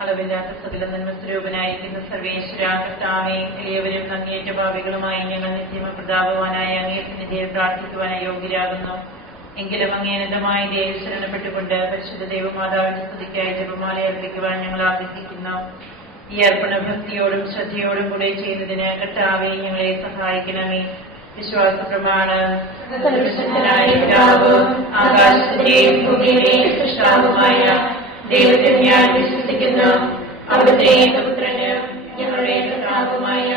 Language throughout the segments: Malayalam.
അളവില്ലാത്ത സകല നന്മസ്വരൂപനായിരിക്കുന്ന സർവേശ്വര കർത്താവേ, എളിയവരും അങ്ങേറ്റ ഭാവികളുമായി ഞങ്ങൾ നിത്യമ പ്രതാപവാനായ അങ്ങേ സന്നിധിയിൽ പ്രാർത്ഥിക്കുവാനായി യോഗ്യരാകുന്നു. എങ്കിലും അങ്ങേനതമായ ദേവി ശരണപ്പെട്ടുകൊണ്ട് പരിശുദ്ധ ദൈവമാതാവിന്റെ സ്തുതിക്കായി ജപമാല അർപ്പിക്കുവാൻ ഞങ്ങൾ ആഗ്രഹിക്കുന്നു. ഈ അർപ്പണ ഭക്തിയോടും ശ്രദ്ധയോടും കൂടെ ചെയ്യുന്നതിന് കർത്താവേ ഞങ്ങളെ സഹായിക്കണമേ. വിശ്വാസ പ്രമാണം. ആകാശത്തിന്റെയും ഭൂമിയുടെയും സൃഷ്ടാവുമായ ദൈവത്തിൽ ഞാൻ വിശ്വസിക്കുന്നു. അവിടുത്തെ ഏകപുത്രന് ഞങ്ങളുടെ കർത്താവുമായ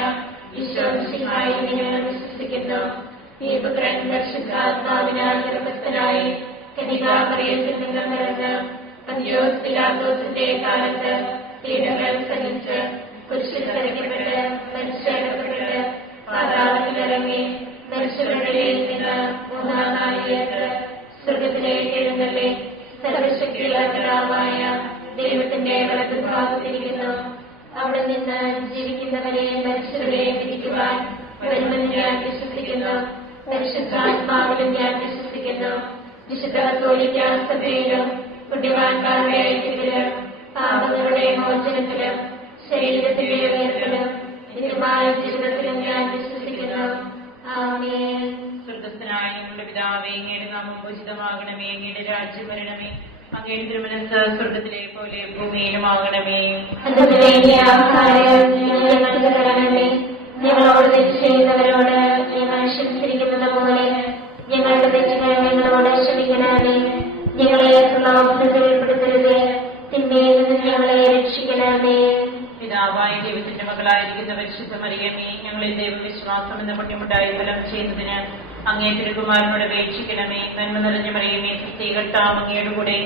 ഈശോമിശിഹായിൽ ഞങ്ങൾ വിശ്വസിക്കുന്നു. ഈ പുത്രൻ പരിശുദ്ധാത്മാവിനാൽ ഗർഭസ്ഥനായി കന്യകാമറിയത്തിൽ നിന്ന് പിറന്ന് പന്തിയോസ് പിലാത്തോസിന്റെ കാലത്ത് പീഡകൾ സഹിച്ച് കുരിശിൽ തറയ്ക്കപ്പെട്ട് മരിച്ചടക്കപ്പെട്ട് പാതാളത്തിലിറങ്ങി മരിച്ചവരുടെ നിന്ന് മൂന്നാം നാളിലേക്ക് സ്വർഗത്തിലേക്ക് എഴുന്നള്ളി സർവശക്തിയുള്ള പിതാവായ ദൈവത്തിന്റെ വലതുഭാഗത്തിരിക്കുന്നു. അവിടെ നിന്ന് ജീവിക്കുന്നവരെയും മരിച്ചവരെയും വിധിക്കുവാൻ വരുമെന്ന് ഞാൻ വിശ്വസിക്കുന്നു. പരിശുദ്ധാത്മാവിലും ഞാൻ വിശ്വസിക്കുന്നു. വിശുദ്ധ കത്തോലിക്ക സഭയിലും പുണ്യവാന്മാരുടെ ഐക്യത്തിലും പാപങ്ങളുടെ മോചനത്തിലും ശരീരത്തിലെ ഉയർത്തലും നിത്യമായ ജീവിതത്തിലും ഞാൻ വിശ്വസിക്കുന്നു. ആമേൻ. സ്വർഗ്ഗസ്ഥനായ ഞങ്ങളുടെ പിതാവേ, അങ്ങയുടെ നാമം പൂജിതമാകണമേ. അങ്ങയുടെ രാജ്യം വരണമേ. അങ്ങയുടെ തിരുമനസ്സ് സ്വർഗ്ഗത്തിലെ പോലെ ഭൂമിയിലുമാകണമേ. ഞങ്ങളോട് തെറ്റ് ചെയ്യുന്നവരോട് ഞങ്ങൾ ക്ഷമിച്ചിരിക്കുന്നത് പോലെ ഞങ്ങളുടെ തെറ്റുകൾ ഞങ്ങളോട് ക്ഷമിക്കണമേ. ഞങ്ങളെ പ്രലോഭനത്തിൽ ഉൾപ്പെടുത്തരുതേ, തിന്മയിൽ നിന്ന് ഞങ്ങളെ രക്ഷിക്കണമേ. പിതാവായ ദൈവത്തിന്റെ മകളായിരിക്കുന്ന പരിശുദ്ധ മറിയമേ, ഞങ്ങളിൽ ദൈവവിശ്വാസം എന്ന പുണ്യമുണ്ടായി ഫലം ചെയ്യുന്നതിന് അങ്ങേ തിരുകുമാരനോട് അപേക്ഷിക്കണമേ. നന്മ നിറഞ്ഞ മറിയമേ, കർത്താവ് അങ്ങയുടെ കൂടെ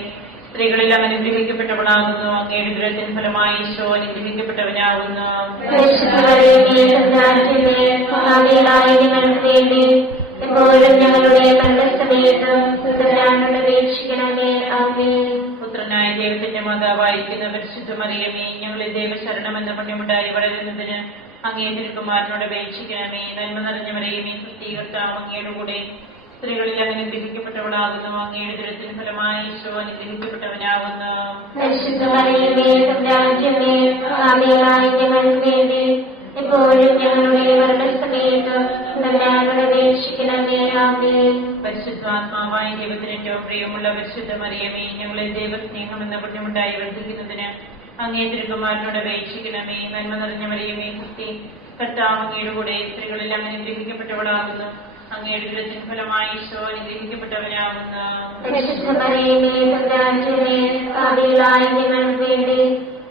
സ്ത്രീകളെല്ലാം അനുഗ്രഹിക്കപ്പെട്ടവളാകുന്നു. അങ്ങയുടെ ദുരത്തിന് ഫലമായി ഈശോ അനുഗ്രഹിക്കപ്പെട്ടവനാകുന്നു. പുത്രനായ ദൈവത്തിന്റെ മാതാവായിരിക്കുന്ന പരിശുദ്ധ മറിയമേ, ഞങ്ങളിൽ ദൈവശരണം എന്ന പുണ്യമുണ്ടായി വളരുന്നതിന് അങ്ങേ തിരുകുമാരനോട് അപേക്ഷിക്കണമേ. നന്മ നിറഞ്ഞ മറിയമേ, കർത്താവ് അങ്ങയുടെ കൂടെ സ്ത്രീകളിൽ അനുഗ്രഹിക്കപ്പെട്ടവളാകുന്നു. അങ്ങയുടെ ദുരത്തിന് ഫലമായി ഈശോ അനുഗ്രഹിക്കപ്പെട്ടവനാകുന്നു. പരിശുദ്ധാത്മാവായ ദൈവത്തിന് ഏറ്റവും പ്രിയമുള്ള പരിശുദ്ധ മറിയമേ, ഞങ്ങളിൽ ദൈവസ്നേഹം എന്ന പുണ്യമുണ്ടായി വർദ്ധിക്കുന്നതിന് അങ്ങേ തിരുകുമാരനോട് അപേക്ഷിക്കണമേ. നന്മ നിറഞ്ഞ മറിയമേ, കർത്താവ് അങ്ങയുടെ കൂടെ സ്ത്രീകളെല്ലാം അനുഗ്രഹിക്കപ്പെട്ടവളാകുന്നു. അങ്ങയുടെ ദുരത്തിന് ഫലമായി ഈശോ അനുഗ്രഹിക്കപ്പെട്ടവനാകുന്നു.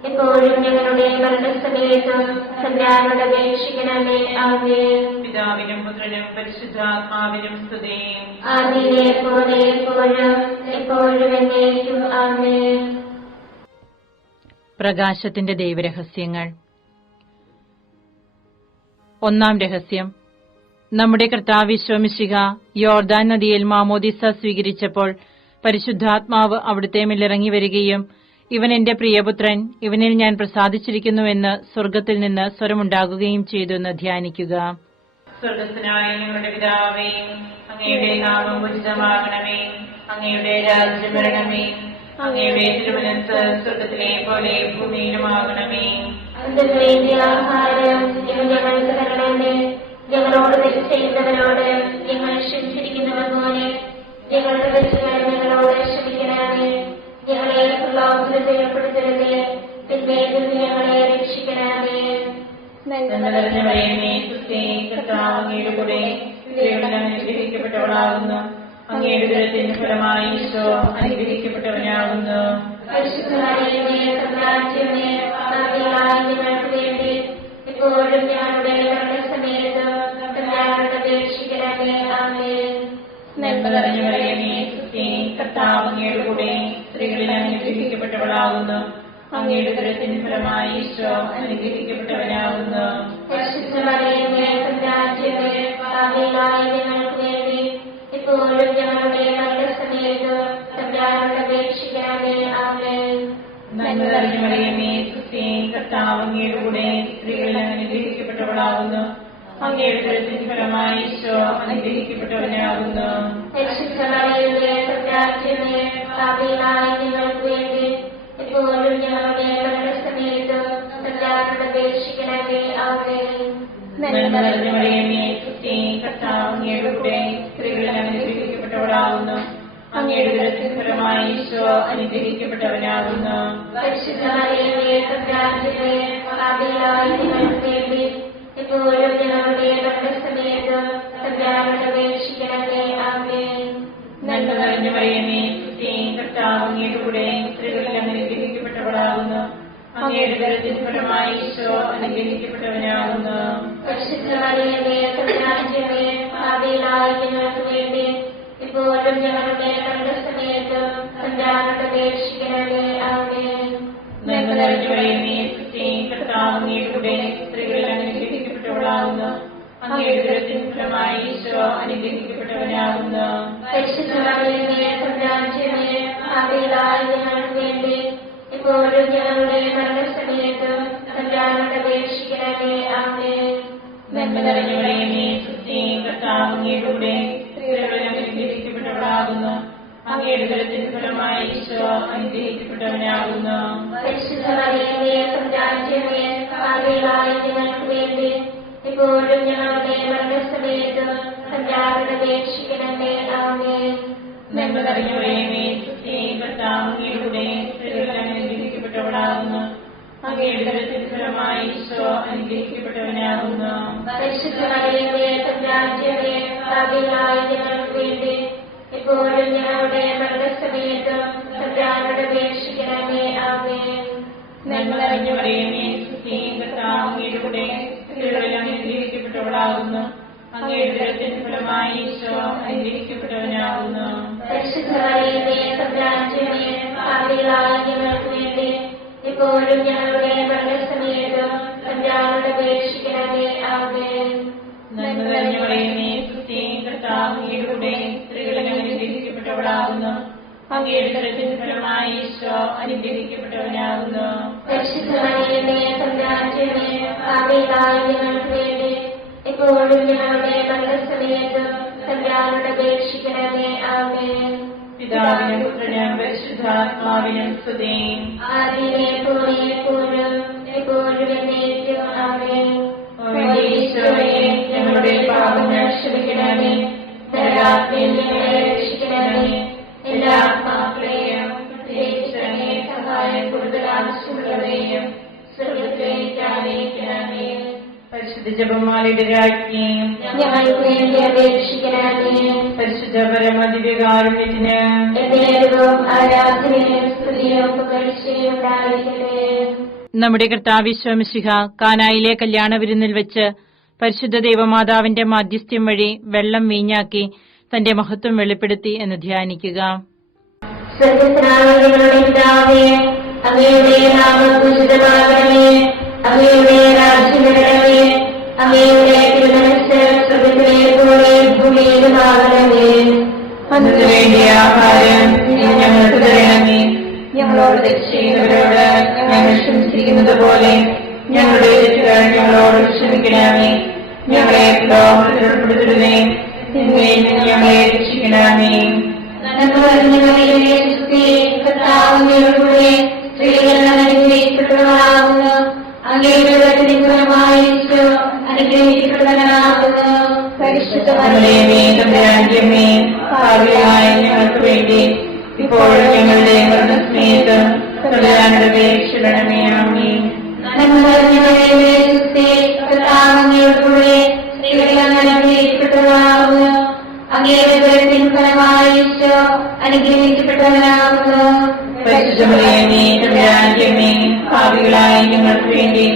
എപ്പോഴും ഞങ്ങളുടെ മരണസമയത്തും തമ്പുരാനോട് അപേക്ഷിക്കണമേ. ആമേൻ. പിതാവിനും പുത്രനും പരിശുദ്ധാത്മാവിനും സ്തുതി. ആദിയിലെ പോലെ എപ്പോഴും എപ്പോഴും എന്നേക്കും. ആമേൻ. പ്രകാശത്തിന്റെ ദൈവരഹസ്യങ്ങൾ. ഒന്നാം രഹസ്യം. നമ്മുടെ കർത്താവ് ഈശോമിശിഹ യോർദാൻ നദിയിൽ മാമോദിസ സ്വീകരിച്ചപ്പോൾ പരിശുദ്ധാത്മാവ് അവിടുത്തെ മേലിറങ്ങി വരികയും ഇവൻ എന്റെ പ്രിയപുത്രൻ, ഇവനിൽ ഞാൻ പ്രസാദിച്ചിരിക്കുന്നുവെന്ന് സ്വർഗ്ഗത്തിൽ നിന്ന് സ്വരമുണ്ടാകുകയും ചെയ്തു എന്ന് ധ്യാനിക്കുക. സ്വർഗ്ഗസ്ഥനായ ഞങ്ങളുടെ പിതാവേ, അങ്ങയുടെ നാമം പൂജിതമാകണമേ. അങ്ങയുടെ രാജ്യം വരണമേ. അങ്ങയുടെ തിരുമനസ്സ് സ്വർഗ്ഗത്തിലെ പോലെ ഭൂമിയിലുമാകണമേ. ആഹാരം ഞങ്ങൾക്ക് തരണമേ. ഞങ്ങളോട് തെറ്റ് ചെയ്യുന്നവരോട് ഞങ്ങൾ ക്ഷമിച്ചിരിക്കുന്നത് പോലെ ഞങ്ങളുടെ തെറ്റുകൾ ഞങ്ങളോട് ക്ഷമിക്കണമേ. ഞങ്ങളെ പ്രലോഭനത്തിൽ ഉൾപ്പെടുത്തരുതേ, തിന്മയിൽ നിന്ന് ഞങ്ങളെ രക്ഷിക്കണമേ. കർത്താവ് അങ്ങയുടെ കൂടെ സ്ത്രീകളിൽ അനുഗ്രഹിക്കപ്പെട്ടവളാകുന്നു. അങ്ങയുടെ ദുരത്തിന് ഫലമായി ഈശോ അനുഗ്രഹിക്കപ്പെട്ടവനാകുന്നു. എപ്പോഴും ഞങ്ങളുടെ മരണസമയത്ത് തമ്പുരാനോട് അപേക്ഷിക്കണമേ. ആമേൻ. നന്മ നിറഞ്ഞ മറിയമേ, കർത്താവ് അങ്ങയുടെ കൂടെ സ്ത്രീകളിൽ അനുഗ്രഹിക്കപ്പെട്ടവളാകുന്നു. അങ്ങയുടെ ദുരത്തിന് ഫലമായി ഈശോ അനുഗ്രഹിക്കപ്പെട്ടവനാകുന്നു. എപ്പോഴും ഞങ്ങളുടെ മരണസമയത്ത് തമ്പുരാനോട് അപേക്ഷിക്കണമേ. ആമേൻ. നന്മ നിറഞ്ഞ മറിയമേ, കർത്താവ് അങ്ങയുടെ കൂടെ സ്ത്രീകളിൽ അനുഗ്രഹിക്കപ്പെട്ടവളാകുന്നു. അങ്ങയുടെ ദുരത്തിന് ഫലമായി ഈശോ അനുഗ്രഹിക്കപ്പെട്ടവനാകുന്നു. എപ്പോഴും ഞങ്ങളുടെ നന്മ നിറഞ്ഞ മറിയമേ, സുസ്ഥി, കർത്താവ് അങ്ങയുടെ കൂടെ സ്ത്രീകളിൽ അനുഗ്രഹിക്കപ്പെട്ടവളാകുന്നു. അങ്ങയുടെ ഉദരത്തിൻ ഫലമായി ഈശോ അനുഗ്രഹിക്കപ്പെട്ടവനാകുന്നു. പരിശുദ്ധ മറിയമേ, തമ്പുരാന്റമ്മേ, പാപികളായ ഞങ്ങൾക്ക് വേണ്ടി ഇപ്പോഴും ഞങ്ങളുടെ മരണസമയത്തും തമ്പുരാനോട് അപേക്ഷിക്കണമേ. ആമേൻ. നന്മ നിറഞ്ഞ മറിയമേ, സുസ്ഥി, കർത്താവ് അങ്ങയുടെ കൂടെ സ്ത്രീകളിൽ അനുഗ്രഹിക്കപ്പെട്ടവളാകുന്നു. അങ്ങയുടെ ഉദരത്തിൻ ഫലമായി ഈശോ അനുഗ്രഹിക്കപ്പെട്ടവനാകുന്നു. പരിശുദ്ധ മറിയമേ, തമ്പുരാന്റമ്മേ, പാപികളായ ഞങ്ങൾക്ക് വേണ്ടി ഇപ്പോഴും ഞങ്ങളുടെ മരണസമയത്തും തമ്പുരാനോട് അപേക്ഷിക്കണമേ. ആമേൻ. നന്മ നിറഞ്ഞ മറിയമേ, സുസ്ഥി, കർത്താവ് അങ്ങയുടെ കൂടെ സ്ത്രീകളിൽ അനുഗ്രഹിക്കപ്പെട്ടവളാകുന്നു. അങ്ങയുടെ ഉദരത്തിൻ ഫലമായി ഈശോ അനുഗ്രഹിക്കപ്പെട്ടവനാകുന്നു. പരിശുദ്ധ മറിയമേ, തമ്പുരാന്റമ്മേ, പാപികളായ ഞങ്ങൾക്ക് വേണ്ടി ഇപ്പോഴും ഞങ്ങളുടെ മരണസമയത്തും തമ്പുരാനോട് അപേക്ഷിക്കണമേ. ആമേൻ. നന്മ നിറഞ്ഞ മറിയമേ, സുസ്ഥി, കർത്താവ് അങ്ങയുടെ കൂടെ സ്ത്രീകളിൽ അനുഗ്രഹിക്കപ്പെട്ടവളാകുന്നു. അങ്ങയുടെ ഉദരത്തിൻ ഫലമായി ഈശോ അനുഗ്രഹിക്കപ്പെട്ടവനാകുന്നു. പരിശുദ്ധ മറിയമേ, തമ്പുരാന്റമ്മേ, പാപികളായ ഞങ്ങൾക്ക് വേണ്ടി ഇപ്പോഴും ഞങ്ങളുടെ മരണസമയത്തും തമ്പുരാനോട് അപേക്ഷിക്കണമേ. ആമേൻ. നന്മ നിറഞ്ഞ മറിയമേ, സുസ്ഥി, കർത്താവ് അങ്ങയുടെ കൂടെ സ്ത്രീകളിൽ അനുഗ്രഹിക്കപ്പെട്ടവളാകുന്നു. അങ്ങയുടെ ഉദരത്തിൻ ഫലമായി ഈശോ അനുഗ്രഹിക്കപ്പെട്ടവനാകുന്നു. പരിശുദ്ധ മറിയമേ, തമ്പുരാന്റമ്മേ, പാപികളായ ഞങ്ങൾക്ക് വേണ്ടി ഇപ്പോഴും ഞങ്ങളുടെ മരണസമയത്തും തമ്പുരാനോട് അപേക്ഷിക്കണമേ. ആമേൻ. നന്മ നിറഞ്ഞ മറിയമേ, സുസ്ഥി, കർത്താവ് അങ്ങയുടെ കൂടെ സ്ത്രീകളിൽ അനുഗ്രഹിക്കപ്പെട്ടവളാകുന്നു. അങ്ങയുടെ ഉദരത്തിൻ ഫലമായി ഈശോ അനുഗ്രഹിക്കപ്പെട്ടവനാകുന്നു. പരിശുദ്ധ മറിയമേ, തമ്പുരാന്റമ്മേ, പാപികളായ ഞങ്ങൾക്ക് വേണ്ടി ഇപ്പോഴും ഞങ്ങളുടെ മരണസമയത്തും തമ്പുരാനോട് അപേക്ഷിക്കണമേ. ആമേൻ. നന്മ നിറഞ്ഞ മറിയമേ, സുസ്ഥി, കർത്താവ് അങ്ങയുടെ കൂടെ സ്ത്രീകളിൽ അനുഗ്രഹിക്കപ്പെട്ടവളാകുന്നു. അങ്ങയുടെ ഉദരത്തിൻ ഫലമായി ഈശോ അനുഗ്രഹിക്കപ്പെട്ടവനാകുന്നു. പരിശുദ്ധ മറിയമേ, തമ്പുരാന്റമ്മേ, പാപികളായ ഞങ്ങൾക്ക് വേണ്ടി ഇപ്പോഴും ഞങ്ങളുടെ മരണസമയത്തും തമ്പുരാനോട് അപേക്ഷിക്കണമേ. ആമേൻ. പിതാവിനും പുത്രനും പരിശുദ്ധാത്മാവിനും സ്തുതി. ആദിയിലെ പോലെ എപ്പോഴും എപ്പോഴും എന്നേക്കും. ആമേൻ. ഓ ഈശോയെ, ഞങ്ങളുടെ പാപങ്ങൾ ക്ഷമിക്കണമേ. നരകാഗ്നിയിൽ ഞങ്ങളെ രക്ഷിക്കണമേ. എല്ലാ ആത്മാക്കളെയും പ്രത്യേകിച്ച് അങ്ങേ സഹായം കൂടുതൽ ആവശ്യമുള്ളവരെയും സ്വർഗ്ഗത്തിലേക്ക് ആനയിക്കണമേ. പരിശുദ്ധ ജപമാലയുടെ രാജ്ഞിയും ഞങ്ങൾക്ക് വേണ്ടി അപേക്ഷിക്കണമേ. പരിശുദ്ധ പരമദിവ്യകാരുണ്യത്തിന് എന്നേരവും ആരാധനയും സ്തുതിയും പുകഴ്ചയും ഉണ്ടായിരിക്കട്ടെ. നമ്മുടെ കർത്താവ് മിശിഹ കാനായിലെ കല്യാണ വിരുന്നിൽ വെച്ച് പരിശുദ്ധ ദൈവമാതാവിന്റെ മാധ്യസ്ഥ്യം വഴി വെള്ളം വീഞ്ഞാക്കി തന്റെ മഹത്വം വെളിപ്പെടുത്തി എന്ന് ധ്യാനിക്കുക. സ്വർഗ്ഗസ്ഥനായ ഞങ്ങളുടെ പിതാവേ, അങ്ങയുടെ നാമം പൂജിതമാകണമേ. അങ്ങയുടെ രാജ്യം വരണമേ. അങ്ങയുടെ തിരുമനസ്സ് സ്വർഗ്ഗത്തിലെ പോലെ ഭൂമിയിലുമാകണമേ. അതിനു വേണ്ടിയ ആഹാരം ഇന്ന് ഞങ്ങൾക്ക് തരണമേ. ഞങ്ങളോട് തെറ്റ് ചെയ്യുന്നവരോട് ഞങ്ങൾ ക്ഷമിച്ചിരിക്കുന്നത് പോലെ ഞങ്ങളുടെ തെറ്റുകൾ ഞങ്ങളോട് ക്ഷമിക്കണമേ. ഞങ്ങളെ പ്രലോഭനത്തിൽ ഉൾപ്പെടുത്തരുതേ. തിന്മയിൽ നിന്ന് ഞങ്ങളെ രക്ഷിക്കണമേ. നന്മ നിറഞ്ഞ മറിയമേ, സുസ്ഥി, കർത്താവ് അങ്ങയുടെ കൂടെ സ്ത്രീകൾ അനുഗ്രഹിക്കപ്പെട്ടവളാകുന്നു. അങ്ങയുടെ ഉദരത്തിൻ ഫലമായി ഈശോ അനുഗ്രഹിക്കപ്പെട്ടവനാകുന്നു. പരിശുദ്ധ മറിയമേ, തമ്പുരാന്റമ്മേ, പാപികളായ ഞങ്ങൾക്ക് വേണ്ടി ഇപ്പോഴും ഞങ്ങളുടെ മരണസമയത്തും തമ്പുരാനോട് അപേക്ഷിക്കണമേ. ആമേൻ. നന്മ നിറഞ്ഞ മറിയമേ, സുസ്ഥി, കർത്താവ് അങ്ങയുടെ കൂടെ സ്ത്രീകൾ അനുഗ്രഹിക്കപ്പെട്ടവളാകുന്നു. അങ്ങയുടെ ഉദരത്തിൻ ഫലമായി ഈശോ അനുഗ്രഹിക്കപ്പെട്ടവനാകുന്നു. പരിശുദ്ധ മറിയമേ, തമ്പുരാന്റമ്മേ, പാപികളായ ഞങ്ങൾക്ക് വേണ്ടി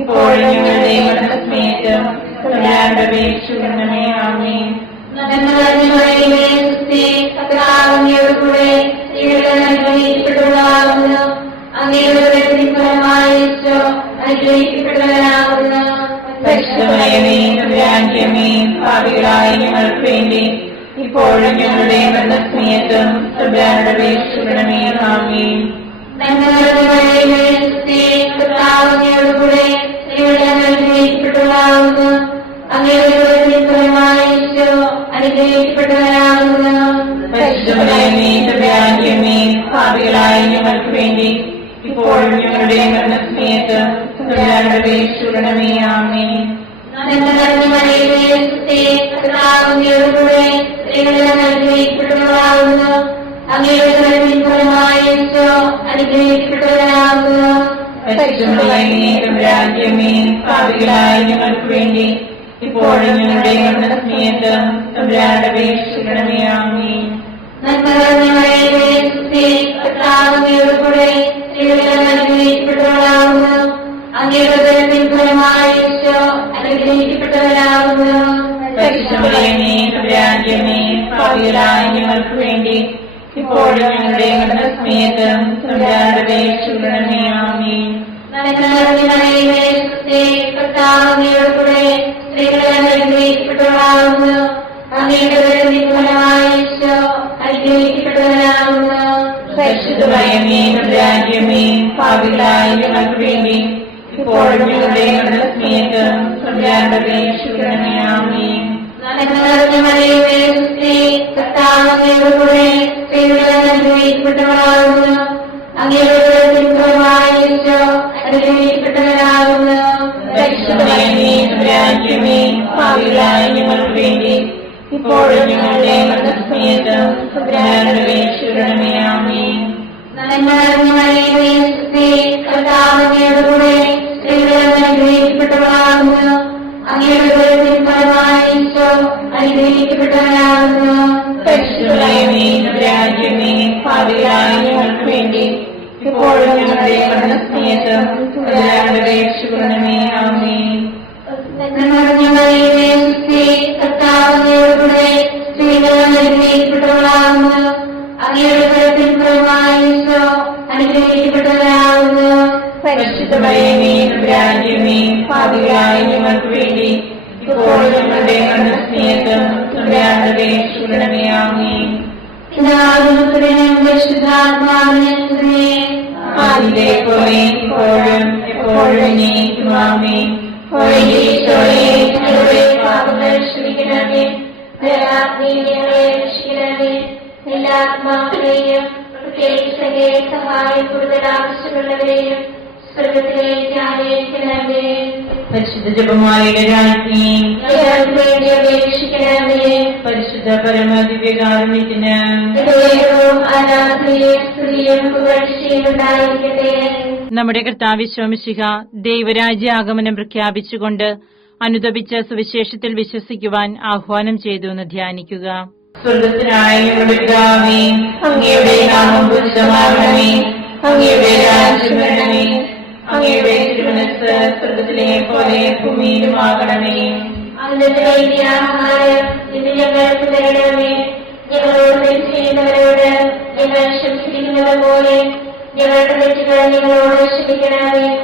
ഇപ്പോഴും ഞങ്ങളുടെ മരണസമയത്തും തമ്പുരാനോട് അപേക്ഷിക്കണമേ. ആമേൻ. നന്മ നിറഞ്ഞ മറിയമേ, സുസ്ഥി, കർത്താവ് അങ്ങയുടെ കൂടെ സ്ത്രീകൾ അനുഗ്രഹിക്കപ്പെട്ടവളാകുന്നു. അങ്ങയുടെ ഉദരത്തിൻ ഫലമായി ഈശോ അനുഗ്രഹിക്കപ്പെട്ടവനാകുന്നു. പരിശുദ്ധ മറിയമേ, തമ്പുരാന്റമ്മേ, പാപികളായ ഞങ്ങൾക്ക് വേണ്ടി ഇപ്പോഴും ഞങ്ങളുടെ മരണസമയത്തും തമ്പുരാനോട് അപേക്ഷിക്കണമേ. ആമേൻ. നന്മ നിറഞ്ഞ മറിയമേ, സുസ്ഥി, കർത്താവ് അങ്ങയുടെ കൂടെ സ്ത്രീകൾ അനുഗ്രഹിക്കപ്പെട്ടവളാകുന്നു. അങ്ങയുടെ ഉദരത്തിൻ ഫലമായി ഈശോ അനുഗ്രഹിക്കപ്പെട്ടവനാകുന്നു. പരിശുദ്ധ മറിയമേ, തമ്പുരാന്റമ്മേ, പാപികളായ ഞങ്ങൾക്ക് വേണ്ടി ഇപ്പോഴും ഞങ്ങളുടെ മരണസമയത്തും തമ്പുരാനോട് അപേക്ഷിക്കണമേ. ആമേൻ. നന്മ രാജ്യമേ പാപികളായ ഞങ്ങൾക്ക് വേണ്ടി ഇപ്പോഴും ഞങ്ങളുടെ മരണസമയത്തും തമ്പുരാനോട് അപേക്ഷിക്കണമേ. ആമേൻ. രാജ്യമേ പാപികളായ ഞങ്ങൾക്ക് വേണ്ടി ഇപ്പോഴും ഞങ്ങളുടെ മരണസമയത്തും തമ്പുരാനോട് അപേക്ഷിക്കണമേ. ആമേൻ. രാജ്യമേ പാപികളായ ഞങ്ങൾക്ക് വേണ്ടി ഇപ്പോഴും ഞങ്ങളുടെ മരണസമയത്തും തമ്പുരാനോട് അപേക്ഷിക്കണമേ. ആമേൻ. രാജ്യമേ പാപികളായ ഞങ്ങൾക്ക് വേണ്ടി ഇപ്പോഴും ഞങ്ങളുടെ മരണസമയത്തും തമ്പുരാനോട് അപേക്ഷിക്കണമേ. ആമേൻ. രാജ്യമേ പാപികളായ ഞങ്ങൾക്ക് വേണ്ടി ഇപ്പോഴും ഞങ്ങളുടെ മരണസമയത്തും തമ്പുരാനോട് അപേക്ഷിക്കണമേ. ആമേൻ. രാജ്യമേ പാപികളായ ഞങ്ങൾക്ക് വേണ്ടി ഇപ്പോഴും ഞങ്ങളുടെ മരണസമയത്തും തമ്പുരാനോട് അപേക്ഷിക്കണമേ. ആമേൻ. ആദിയിലെ പോലെ ഇപ്പോഴും എപ്പോഴും എന്നേക്കും. ആമേൻ. എല്ലാ ആത്മാക്കളെയും പ്രത്യേകിച്ച് സഹായം കൂടുതൽ ആവശ്യമുള്ളവരെയും സ്വർഗത്തിലേക്ക് ആനയിക്കണമേ. പരിശുദ്ധ ജപമാലയുടെ രാജ്ഞി വേണ്ടി അപേക്ഷിക്കണമേ. പരിശുദ്ധ പരമദിവ്യകാരുണ്യത്തിന് ആരാധനയും സ്ത്രീയും പുകഴ്ചയും ഉണ്ടായിരിക്കട്ടെ. നമ്മുടെ കർത്താവ് ശോമിശിഹ ദൈവരാജ്യ ആഗമനം പ്രഖ്യാപിച്ചുകൊണ്ട് അനുദപിച്ച സുവിശേഷത്തിൽ വിശ്വസിക്കുവാൻ ആഹ്വാനം ചെയ്തു എന്ന് ധ്യാനിക്കുക. സ്വർഗത്തിനായ ഞങ്ങളുടെ പിതാവേ, അങ്ങയുടെ നാമം പൂജിതമാകണമേ. അങ്ങയുടെ രാജ്യം വരണമേ. അങ്ങയുടെ തിരുമനസ്സ് സ്വർഗത്തിലെ പോലെ ഭൂമിയിലുമാകണമേ. അന്നത്തെ ആഹാരം ഇന്ന് ഞങ്ങൾക്ക് തരണമേ. ഞങ്ങളോട് തെറ്റ് ചെയ്യുന്നവരോട് ഞങ്ങൾ ക്ഷമിച്ചിരിക്കുന്നത് പോലെ ഞങ്ങളുടെ തെറ്റുകൾ ഞങ്ങളോട് ക്ഷമിക്കണമേ.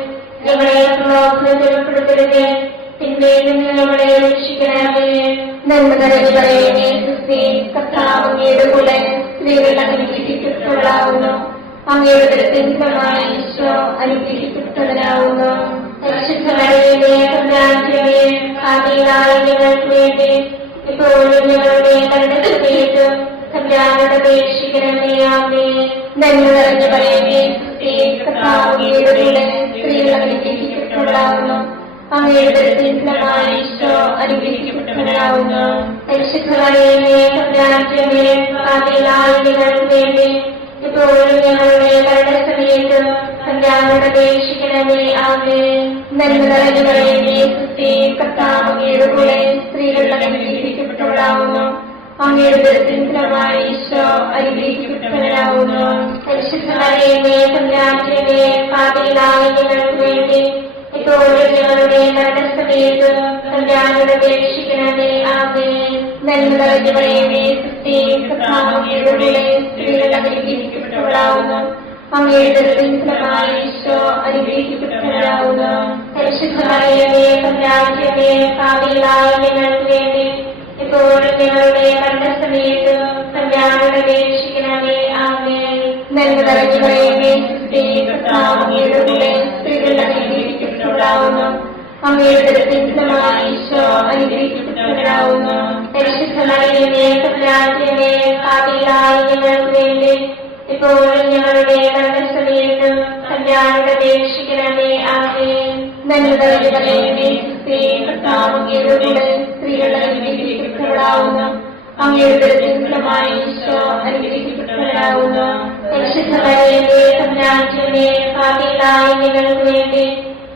ഞങ്ങളെ പ്രലോഭനത്തിൽ ഉൾപ്പെടുത്തരുത്, തിന്മയിൽ നിന്ന് ഞങ്ങളെ രക്ഷിക്കണമേ. നന്മ നിറഞ്ഞ മറിയമേ, ക്രിസ്തുവേ, കർത്താവ് അങ്ങയുടെ കൂടെ സ്ത്രീകൾ അനുഗ്രഹിക്കപ്പെട്ടവളാകുന്നു. അങ്ങയുടെ ഉദരത്തിൻ ഫലമായ ഈശോ അനുഗ്രഹിക്കപ്പെട്ടവനാകുന്നു. പരിശുദ്ധ മറിയമേ, തമ്പുരാന്റമ്മേ, പാപികളായ ഞങ്ങൾക്ക് വേണ്ടി ഇപ്പോഴും ഞങ്ങളുടെ മരണസമയത്തും തമ്പുരാനോട് അപേക്ഷിക്കണമേ. ആമേൻ. നന്മ നിറഞ്ഞ മറിയമേ, ക്രിസ്തുവേ, കർത്താവ് അങ്ങയുടെ കൂടെ സ്ത്രീകൾ അനുഗ്രഹിക്കപ്പെട്ടവളാകുന്നു. അങ്ങയുടെ ഉദരത്തിൻ ഫലമായ ഈശോ അനുഗ്രഹിക്കപ്പെട്ടവനാകുന്നു. പരിശുദ്ധ മറിയമേ, തമ്പുരാന്റമ്മേ, പാപികളായ ഞങ്ങൾക്ക് വേണ്ടി ഇപ്പോഴും ഞങ്ങളുടെ മരണസമയത്തും തമ്പുരാനോട് അപേക്ഷിക്കണമേ. ആമേൻ. നന്മ നിറഞ്ഞ മറിയമേ, ക്രിസ്തുവേ, കർത്താവ് അങ്ങയുടെ കൂടെ സ്ത്രീകൾ അനുഗ്രഹിക്കപ്പെട്ടവളാകുന്നു. അങ്ങയുടെ ഉദരത്തിൻ ഫലമായ ഈശോ അനുഗ്രഹിക്കപ്പെട്ടവനാകുന്നു. പരിശുദ്ധ മറിയമേ, തമ്പുരാന്റമ്മേ, പാപികളായ ഞങ്ങൾക്ക് വേണ്ടി ഇപ്പോഴും ഞങ്ങളുടെ മരണസമയത്തും തമ്പുരാനോട് അപേക്ഷിക്കണമേ. ആമേൻ. നന്മ നിറഞ്ഞ മറിയമേ, ക്രിസ്തുവേ, കർത്താവ് അങ്ങയുടെ കൂടെ സ്ത്രീകൾ അനുഗ്രഹിക്കപ്പെട്ടവളാകുന്നു. അങ്ങയുടെ ഉദരത്തിൻ ഫലമായ ഈശോ അനുഗ്രഹിക്കപ്പെട്ടവനാകുന്നു. പരിശുദ്ധ മറിയമേ, തമ്പുരാന്റമ്മേ, പാപികളായ ഞങ്ങൾക്ക് വേണ്ടി ഇപ്പോഴും ഞങ്ങളുടെ മരണസമയത്തും തമ്പുരാനോട് അപേക്ഷിക്കണമേ. ആമേൻ. നന്മ നിറഞ്ഞ മറിയമേ, ക്രിസ്തുവേ, കർത്താവ് അങ്ങയുടെ കൂടെ സ്ത്രീകൾ അനുഗ്രഹിക്കപ്പെട്ടവളാകുന്നു. അങ്ങയുടെ ഉദരത്തിൻ ഫലമായ ഈശോ അനുഗ്രഹിക്കപ്പെട്ടവനാകുന്നു. പരിശുദ്ധ മറിയമേ, തമ്പുരാന്റമ്മേ, പാപികളായ ഞങ്ങൾക്ക് വേണ്ടി ഇപ്പോഴും ഞങ്ങളുടെ മരണസമയത്തും തമ്പുരാനോട് അപേക്ഷിക്കണമേ. ആമേൻ. നന്മ നിറഞ്ഞ മറിയമേ, ക്രിസ്തുവേ, കർത്താവ് അങ്ങയുടെ കൂടെ സ്ത്രീകൾ അനുഗ്രഹിക്കപ്പെട്ടവളാകുന്നു. അങ്ങയുടെ ഉദരത്തിൻ ഫലമായ ഈശോ അനുഗ്രഹിക്കപ്പെട്ടവനാകുന്നു. പരിശുദ്ധ മറിയമേ തമ്പുരാന്റമ്മേ, പാപികളായ ഞങ്ങൾക്ക് വേണ്ടി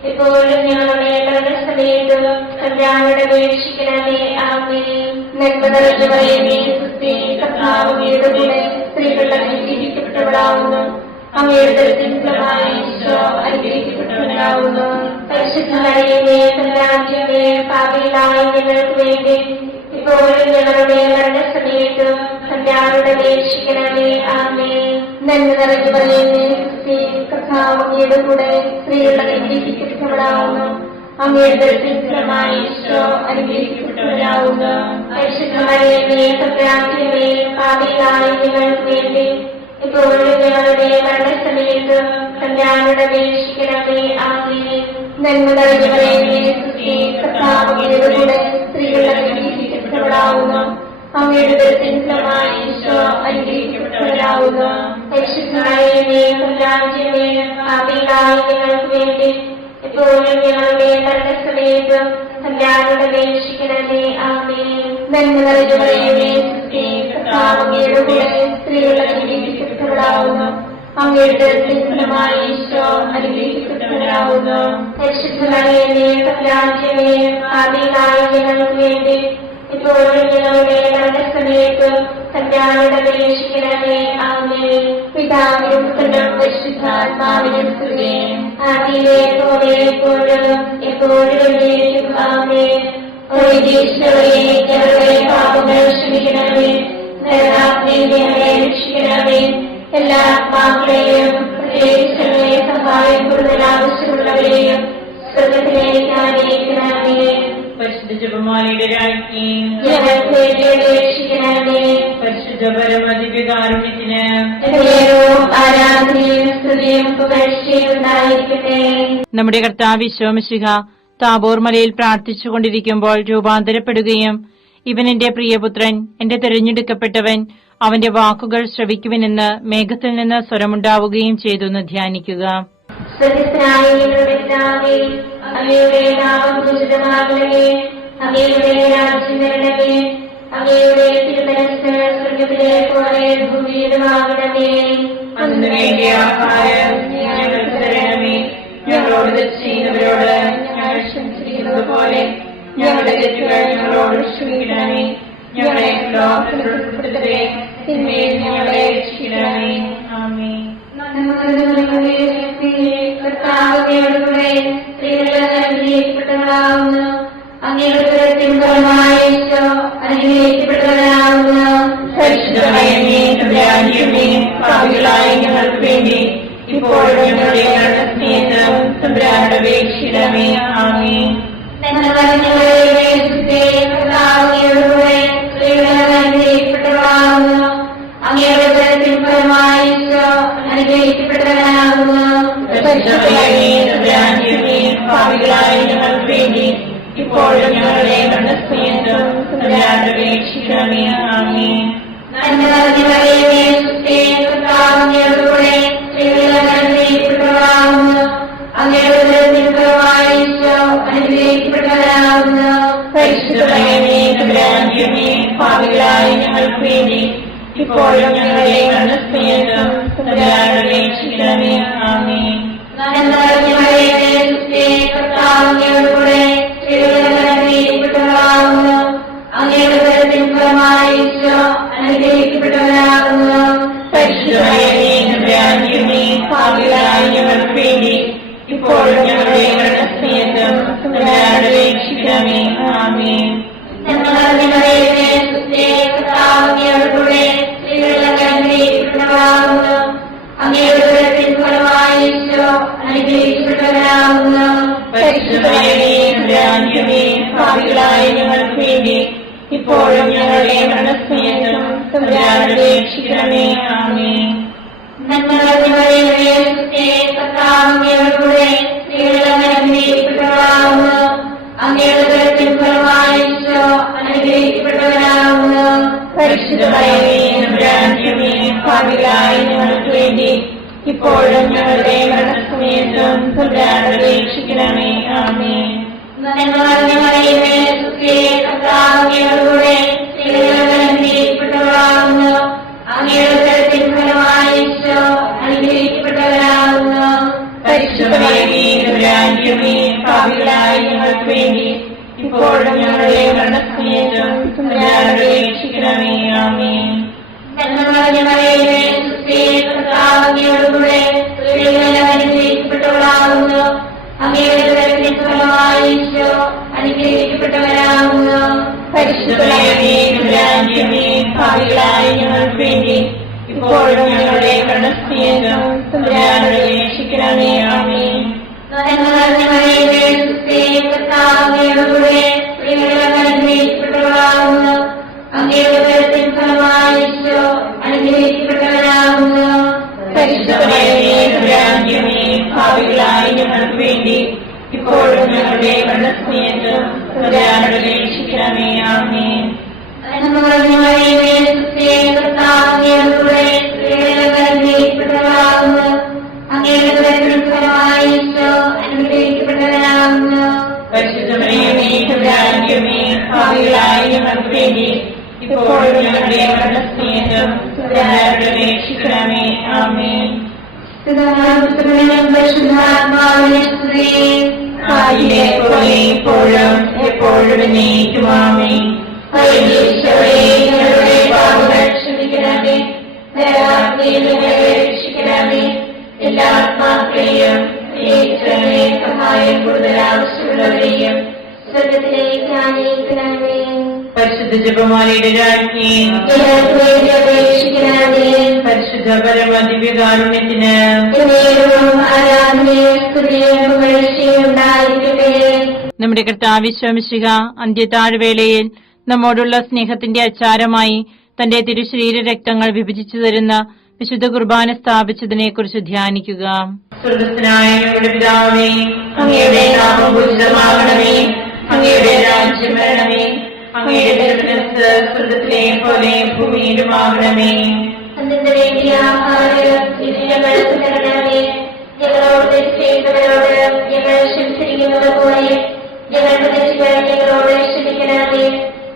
ഇപ്പോഴും ഞങ്ങളുടെ മരണസമയത്തും തമ്പുരാനോട് അപേക്ഷിക്കണമേ. ആമേൻ. നന്മ നിറഞ്ഞ മറിയമേ, സുസ്ഥി, കർത്താവ് അങ്ങയുടെ കൂടെ സ്ത്രീകൾ അനുഗ്രഹിക്കപ്പെട്ടവളാവുന്നു. അങ്ങയുടെ ഉദരത്തിൻ ഫലമായ ഈശോ അനുഗ്രഹിക്കപ്പെട്ടവനാവുന്നു. പരിശുദ്ധ മറിയമേ തമ്പുരാന്റമ്മേ, പാപികളായ ഞങ്ങൾക്ക് വേണ്ടി ഇപ്പോഴും ഞങ്ങളുടെ മരണസമയത്തും തമ്പുരാനോട് അപേക്ഷിക്കണമേ. ആമേൻ. നന്മ നിറഞ്ഞ മറിയമേ, സുസ്ഥി, കർത്താവ് അങ്ങയുടെ കൂടെ സ്ത്രീകൾ അനുഗ്രഹിക്കപ്പെട്ടവളാവുന്നു. അങ്ങയുടെ ഉദരത്തിൻ ഫലമായ ഈശോ അനുഗ്രഹിക്കപ്പെട്ടവനാവുന്നു. പരിശുദ്ധ മറിയമേ തമ്പുരാന്റമ്മേ, പാപികളായ ഞങ്ങൾക്ക് വേണ്ടി ഇപ്പോഴും ഞങ്ങളുടെ മരണസമയത്തും തമ്പുരാനോട് അപേക്ഷിക്കണമേ. ആമേൻ. നന്മ നിറഞ്ഞ മറിയമേ, സുസ്ഥി, കർത്താവ് അങ്ങയുടെ കൂടെ സ്ത്രീകൾ അനുഗ്രഹിക്കപ്പെട്ടവളാവുന്നു. അങ്ങയുടെ ഉദരത്തിൻ ഫലമായ ഈശോ അനുഗ്രഹിക്കപ്പെട്ടവനാവുന്നു. പരിശുദ്ധ മറിയമേ തമ്പുരാന്റമ്മേ, പാപികളായ ഞങ്ങൾക്ക് വേണ്ടി ഇപ്പോഴും ഞങ്ങളുടെ മരണസമയത്തും തമ്പുരാനോട് അപേക്ഷിക്കണമേ. ആമേൻ. നന്മ നിറഞ്ഞ മറിയമേ, സുസ്ഥി, കർത്താവ് അങ്ങയുടെ കൂടെ സ്ത്രീകൾ അനുഗ്രഹിക്കപ്പെട്ടവളാവുന്നു. അങ്ങയുടെ ഉദരത്തിൻ ഫലമായ ഈശോ അനുഗ്രഹിക്കപ്പെട്ടവനാവുന്നു. പരിശുദ്ധ മറിയമേ തമ്പുരാന്റമ്മേ, പാപികളായ ഞങ്ങൾക്ക് വേണ്ടി ഇപ്പോഴും ഞങ്ങളുടെ മരണസമയത്തും തമ്പുരാനോട് അപേക്ഷിക്കണമേ. ആമേൻ. പിതാവിനും പുത്രനും പരിശുദ്ധാത്മാവിനും സ്തുതി. ആദിയിലെ പോലെ എപ്പോഴും എപ്പോഴും എന്നേക്കും. ആമേൻ. ഓ ഈശോയേ, ഞങ്ങളുടെ പാപങ്ങൾ ക്ഷമിക്കണമേ. നരകാഗ്നിയിൽ ഞങ്ങളെ രക്ഷിക്കണമേ. എല്ലാ ആത്മാക്കളെയും പ്രത്യേകിച്ച് ഞങ്ങളെ സഹായം കൂടുതൽ ആവശ്യമുള്ളവരെയും സ്വർഗ്ഗത്തിലേക്ക് ആനയിക്കണമേ. പരിശുദ്ധ ജപമാലയുടെ രാജ്ഞി ഞങ്ങൾക്ക് വേണ്ടി അപേക്ഷിക്കണമേ. പരിശുദ്ധ പരമദിവ്യകാരുണ്യത്തിന് ആരാധനയും സ്തുതിയും പുകഴ്ചയും ഉണ്ടായിരിക്കട്ടെ. നമ്മുടെ കർത്താവ് ഈശോ മിശിഹ താബോർ മലയിൽ പ്രാർത്ഥിച്ചുകൊണ്ടിരിക്കുമ്പോൾ രൂപാന്തരപ്പെടുകയും ഇവൻ എന്റെ പ്രിയപുത്രൻ, എന്റെ തിരഞ്ഞെടുക്കപ്പെട്ടവൻ, അവന്റെ വാക്കുകൾ ശ്രവിക്കുവിനെന്ന് മേഘത്തിൽ നിന്ന് സ്വരമുണ്ടാവുകയും ചെയ്തു എന്ന് ധ്യാനിക്കുക. സ്വർഗ്ഗസ്ഥനായ ഞങ്ങളുടെ പിതാവേ, അങ്ങയുടെ നാമം പൂജിതമാകണമേ. അങ്ങയുടെ രാജ്യം വരണമേ. അങ്ങയുടെ തിരുമനസ്സ് സ്വർഗ്ഗത്തിലെ പോലെ ഭൂമിയിലുമാകണമേ. അന്ന് വേണ്ടിയ ആഹാരം ഞങ്ങൾക്ക് തരണമേ. ഞങ്ങളോട് തെറ്റ് ചെയ്യുന്നവരോട് ഞങ്ങൾ ക്ഷമിച്ചിരിക്കുന്നത് പോലെ ഞങ്ങളുടെ തെറ്റുകൾ ഞങ്ങളോട് ക്ഷമിക്കണമേ. ഞങ്ങളെ ലോകത്തിൽ ഉൾപ്പെടുത്തരുതേ, തിന്മയിൽ ഞങ്ങളെ രക്ഷിക്കണമേ. ആമേൻ. കർത്താവിനോടുകൂടെ സ്ത്രീകൾ അനുഗ്രഹിക്കപ്പെട്ടവളാവുന്നു. അങ്ങയുടെ ഉദരത്തിൻ ഫലമായ ഈശോ അനുഗ്രഹിക്കപ്പെട്ടവനാവുന്നു. പരിശുദ്ധ മറിയമേ തമ്പുരാന്റമ്മേ, പാപികളായ ഞങ്ങൾക്ക് വേണ്ടി ഇപ്പോഴും ഞങ്ങളുടെ മരണസമയത്തും തമ്പുരാനോട് അപേക്ഷിക്കണമേ. ആമേൻ. നന്മ നിറഞ്ഞ മറിയമേ, സുസ്ഥി, കർത്താവിനോടുകൂടെ സ്ത്രീകൾ അനുഗ്രഹിക്കപ്പെട്ടവളാവുന്നു. അങ്ങയുടെ ഉദരത്തിൻ ഫലമായ ഈശോ അനുഗ്രഹിക്കപ്പെട്ടവനാവുന്നു. പരിശുദ്ധ മറിയമേ തമ്പുരാന്റമ്മേ, പാപികളായ ഞങ്ങൾക്ക് വേണ്ടി ഇപ്പോഴും ഞങ്ങളുടെ മരണസമയത്തും തമ്പുരാനോട് അപേക്ഷിക്കണമേ. ആമേൻ. നന്മ നിറഞ്ഞ മറിയമേ, സുസ്ഥി, കർത്താവിനോടുകൂടെ സ്ത്രീകൾ അനുഗ്രഹിക്കപ്പെട്ടവളാവുന്നു. അങ്ങയുടെ ഉദരത്തിൻ ഫലമായ ഈശോ അനുഗ്രഹിക്കപ്പെട്ടവനാവുന്നു. പരിശുദ്ധ മറിയമേ തമ്പുരാന്റമ്മേ, പാപികളായ ഞങ്ങൾക്ക് വേണ്ടി ഇപ്പോഴും ഞങ്ങളുടെ മരണസമയത്തും തമ്പുരാനോട് അപേക്ഷിക്കണമേ. ആമേൻ. നന്മ നിറഞ്ഞ മറിയമേ, സുസ്ഥി, കർത്താവിനോടുകൂടെ സ്ത്രീകൾ അനുഗ്രഹിക്കപ്പെട്ടവളാവുന്നു. അങ്ങയുടെ ഉദരത്തിൻ ഫലമായ ഈശോ അനുഗ്രഹിക്കപ്പെട്ടവനാവുന്നു. പരിശുദ്ധ മറിയമേ തമ്പുരാന്റമ്മേ, പാപികളായ ഞങ്ങൾക്ക് വേണ്ടി ഇപ്പോഴും ഞങ്ങളുടെ മരണസമയത്തും തമ്പുരാനോട് അപേക്ഷിക്കണമേ. ആമേൻ. നന്മ നിറഞ്ഞ മറിയമേ, സുസ്ഥി, കർത്താവിനോടുകൂടെ സ്ത്രീകൾ അനുഗ്രഹിക്കപ്പെട്ടവളാവുന്നു. അങ്ങയുടെ ഉദരത്തിൻ ഫലമായ ഈശോ അനുഗ്രഹിക്കപ്പെട്ടവനാവുന്നു. പരിശുദ്ധ മറിയമേ തമ്പുരാന്റമ്മേ, പാപികളായ ഞങ്ങൾക്ക് വേണ്ടി ഇപ്പോഴും ഞങ്ങളുടെ മരണസമയത്തും തമ്പുരാനോട് അപേക്ഷിക്കണമേ. ആമേൻ. നന്മ നിറഞ്ഞ മറിയമേ, സുസ്ഥി, കർത്താവിനോടുകൂടെ സ്ത്രീകൾ അനുഗ്രഹിക്കപ്പെട്ടവളാവുന്നു. അങ്ങയുടെ ഉദരത്തിൻ ഫലമായ ഈശോ അനുഗ്രഹിക്കപ്പെട്ടവനാവുന്നു. പരിശുദ്ധ മറിയമേ തമ്പുരാന്റമ്മേ, പാപികളായ ഞങ്ങൾക്ക് വേണ്ടി ഇപ്പോഴും ഞങ്ങളുടെ മരണസമയത്തും തമ്പുരാനോട് അപേക്ഷിക്കണമേ. ആമേൻ. നന്മ നിറഞ്ഞ മറിയമേ, സുസ്ഥി, കർത്താവിനോടുകൂടെ സ്ത്രീകൾ അനുഗ്രഹിക്കപ്പെട്ടവളാവുന്നു. അങ്ങയുടെ ഉദരത്തിൻ ഫലമായ ഈശോ തമ്പുരാന്റെമേ, പാപികളായ ഞങ്ങൾക്ക് വേണ്ടി ഇപ്പോഴും ഞങ്ങളുടെ മരണസമയത്തും തമ്പുരാനോട് അപേക്ഷിക്കണമേ. ആമേൻ. നന്മ നിറഞ്ഞ മറിയമേ, സുസ്ഥി, കർത്താവ് അങ്ങയോടുകൂടെ സ്ത്രീകളിൽ അനുഗ്രഹിക്കപ്പെട്ടവളാകുന്നു. അങ്ങയുടെ ഉദരത്തിൻ ഫലമായി ഈശോ അനുഗ്രഹിക്കപ്പെട്ടവരാകുന്നു. പരിശുദ്ധമേ, തമ്പുരാന്റെമേ, പാപികളായ ഞങ്ങൾക്ക് വേണ്ടി ഇപ്പോഴും ഞങ്ങളുടെ മരണസമയത്തും തമ്പുരാനോട് അപേക്ഷിക്കണമേ. ആമേൻ. നന്മ നിറഞ്ഞ മറിയമേ, സുസ്ഥി, കർത്താവ് അങ്ങയോടുകൂടെ സ്ത്രീകളിൽ അനുഗ്രഹിക്കപ്പെട്ടവളാകുന്നു. അങ്ങയുടെ ഉദരത്തിൻ ഫലമായി ഈശോ അനുഗ്രഹിക്കപ്പെട്ടവരാകുന്നു. പരിശുദ്ധമേ, തമ്പുരാന്റെമേ, പാപികളായ ഞങ്ങൾക്ക് വേണ്ടി ഇപ്പോഴും ഞങ്ങളുടെ മരണസമയത്തും തമ്പുരാനോട് അപേക്ഷിക്കണമേ. ആമേൻ. നന്മ നിറഞ്ഞ മറിയമേ, സുസ്ഥി, കർത്താവ് അങ്ങയോടുകൂടെ സ്ത്രീകളിൽ അനുഗ്രഹിക്കപ്പെട്ടവളാകുന്നു. അങ്ങയുടെ ഉദരത്തിൻ ഫലമായി ഈശോ അനുഗ്രഹിക്കപ്പെട്ടവരാകുന്നു. പരിശുദ്ധമേ, തമ്പുരാന്റെമേ, പാപികളായ ഞങ്ങൾക്ക് വേണ്ടി ഇപ്പോഴും ഞങ്ങളുടെ മരണസമയത്തും തമ്പുരാനോട് അപേക്ഷിക്കണമേ. ആമേൻ. പരിശുദ്ധാത്മാവിനെ സ്തുതി. ആദിയിലെ പോലെ ഇപ്പോഴും എപ്പോഴും എന്നേക്കും. ആമേൻ. ഞങ്ങളുടെ പാപങ്ങൾ ക്ഷമിക്കണമേ, രക്ഷിക്കണമേ. എല്ലാ ആത്മാക്കളെയും സഹായം കൂടുതൽ ആവശ്യമുള്ളവരെയും സ്വർഗത്തിലേക്ക് ആനയിക്കണമേ. പരിശുദ്ധ ജപമാലയുടെ രാജ്ഞി, അപേക്ഷിക്കണമേ. പരിശുദ്ധ പരമദിവ്യകാരുണ്യത്തിന് ആരാധനയും സ്തുതിയും പുകഴ്ചയും ഉണ്ടായിരിക്കട്ടെ. നമ്മുടെ കർത്താവ് ഈശോ മിശിഹ അന്ത്യത്താഴ്വേളയിൽ നമ്മോടുള്ള സ്നേഹത്തിന്റെ അച്ചാരമായി തന്റെ തിരുശരീര രക്തങ്ങൾ വിഭജിച്ചു തരുന്ന വിശുദ്ധ കുർബാന സ്ഥാപിച്ചതിനെക്കുറിച്ച് ധ്യാനിക്കുക. സ്വർഗ്ഗസ്ഥനായ ഞങ്ങളുടെ പിതാവേ, അങ്ങയുടെ നാമം പൂജിതമാകണമേ. അങ്ങയുടെ രാജ്യം വരണമേ. അങ്ങയുടെ തിരുമനസ്സ് സ്വർഗ്ഗത്തിലെ പോലെ ഭൂമിയിലുമാകണമേ. അന്നത്തെ വേണ്ടിയ ആഹാരം ഇന്ന് ഞങ്ങൾക്ക് തരണമേ. ഞങ്ങളോട് തെറ്റ് ചെയ്യുന്നവരോട് ഞങ്ങൾ ക്ഷമിച്ചിരിക്കുന്നത് പോലെ ഞങ്ങളുടെ തെറ്റുകൾ ഞങ്ങളോട് ക്ഷമിക്കണമേ.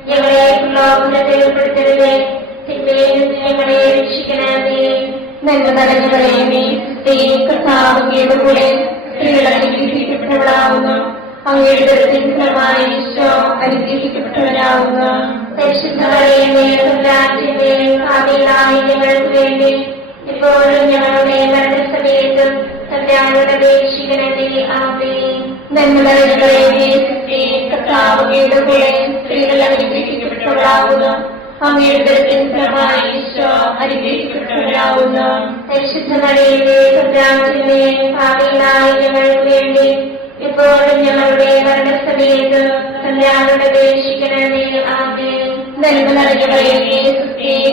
ഞങ്ങളെ പ്രലോഭനത്തിൽ ഉൾപ്പെടുത്തരുതേ, തിന്മയിൽ നിന്ന് ഞങ്ങളെ രക്ഷിക്കണമേ. നന്മ നിറഞ്ഞ മറിയമേ, കർത്താവ് അങ്ങയുടെ കൂടെ സ്ത്രീകൾ അനുഗ്രഹിക്കപ്പെട്ടവളാകുന്നു. അങ്ങയുടെ ഉദരത്തിൻ ഫലമായി ഈശോ അനുഗ്രഹിക്കപ്പെട്ടവരാകുന്നു. പരിശുദ്ധ മറിയമേ, തമ്പുരാന്റെമേ, പാപികളായ ഞങ്ങൾക്ക് വേണ്ടി ഇപ്പോഴും ഞങ്ങളുടെ മരണസമയത്തും തമ്പുരാനോട് അപേക്ഷിക്കണമേ. ആമേൻ. നന്മ നിറഞ്ഞ മറിയമേ, കർത്താവ് അങ്ങയുടെ കൂടെ സ്ത്രീകൾ അനുഗ്രഹിക്കപ്പെട്ടവളാകുന്നു. അങ്ങയുടെ ഉദരത്തിൻ ഫലമായി ഈശോ അനുഗ്രഹിക്കപ്പെട്ടവരാകുന്നു. പരിശുദ്ധ മറിയമേ, തമ്പുരാന്റെമേ, പാപികളായ ഞങ്ങൾക്ക് വേണ്ടി ഇപ്പോഴും ഞങ്ങളുടെ മരണസമയത്തും തമ്പുരാനോട് അപേക്ഷിക്കണമേ. ആമേൻ. നന്മ നിറഞ്ഞ മറിയമേ,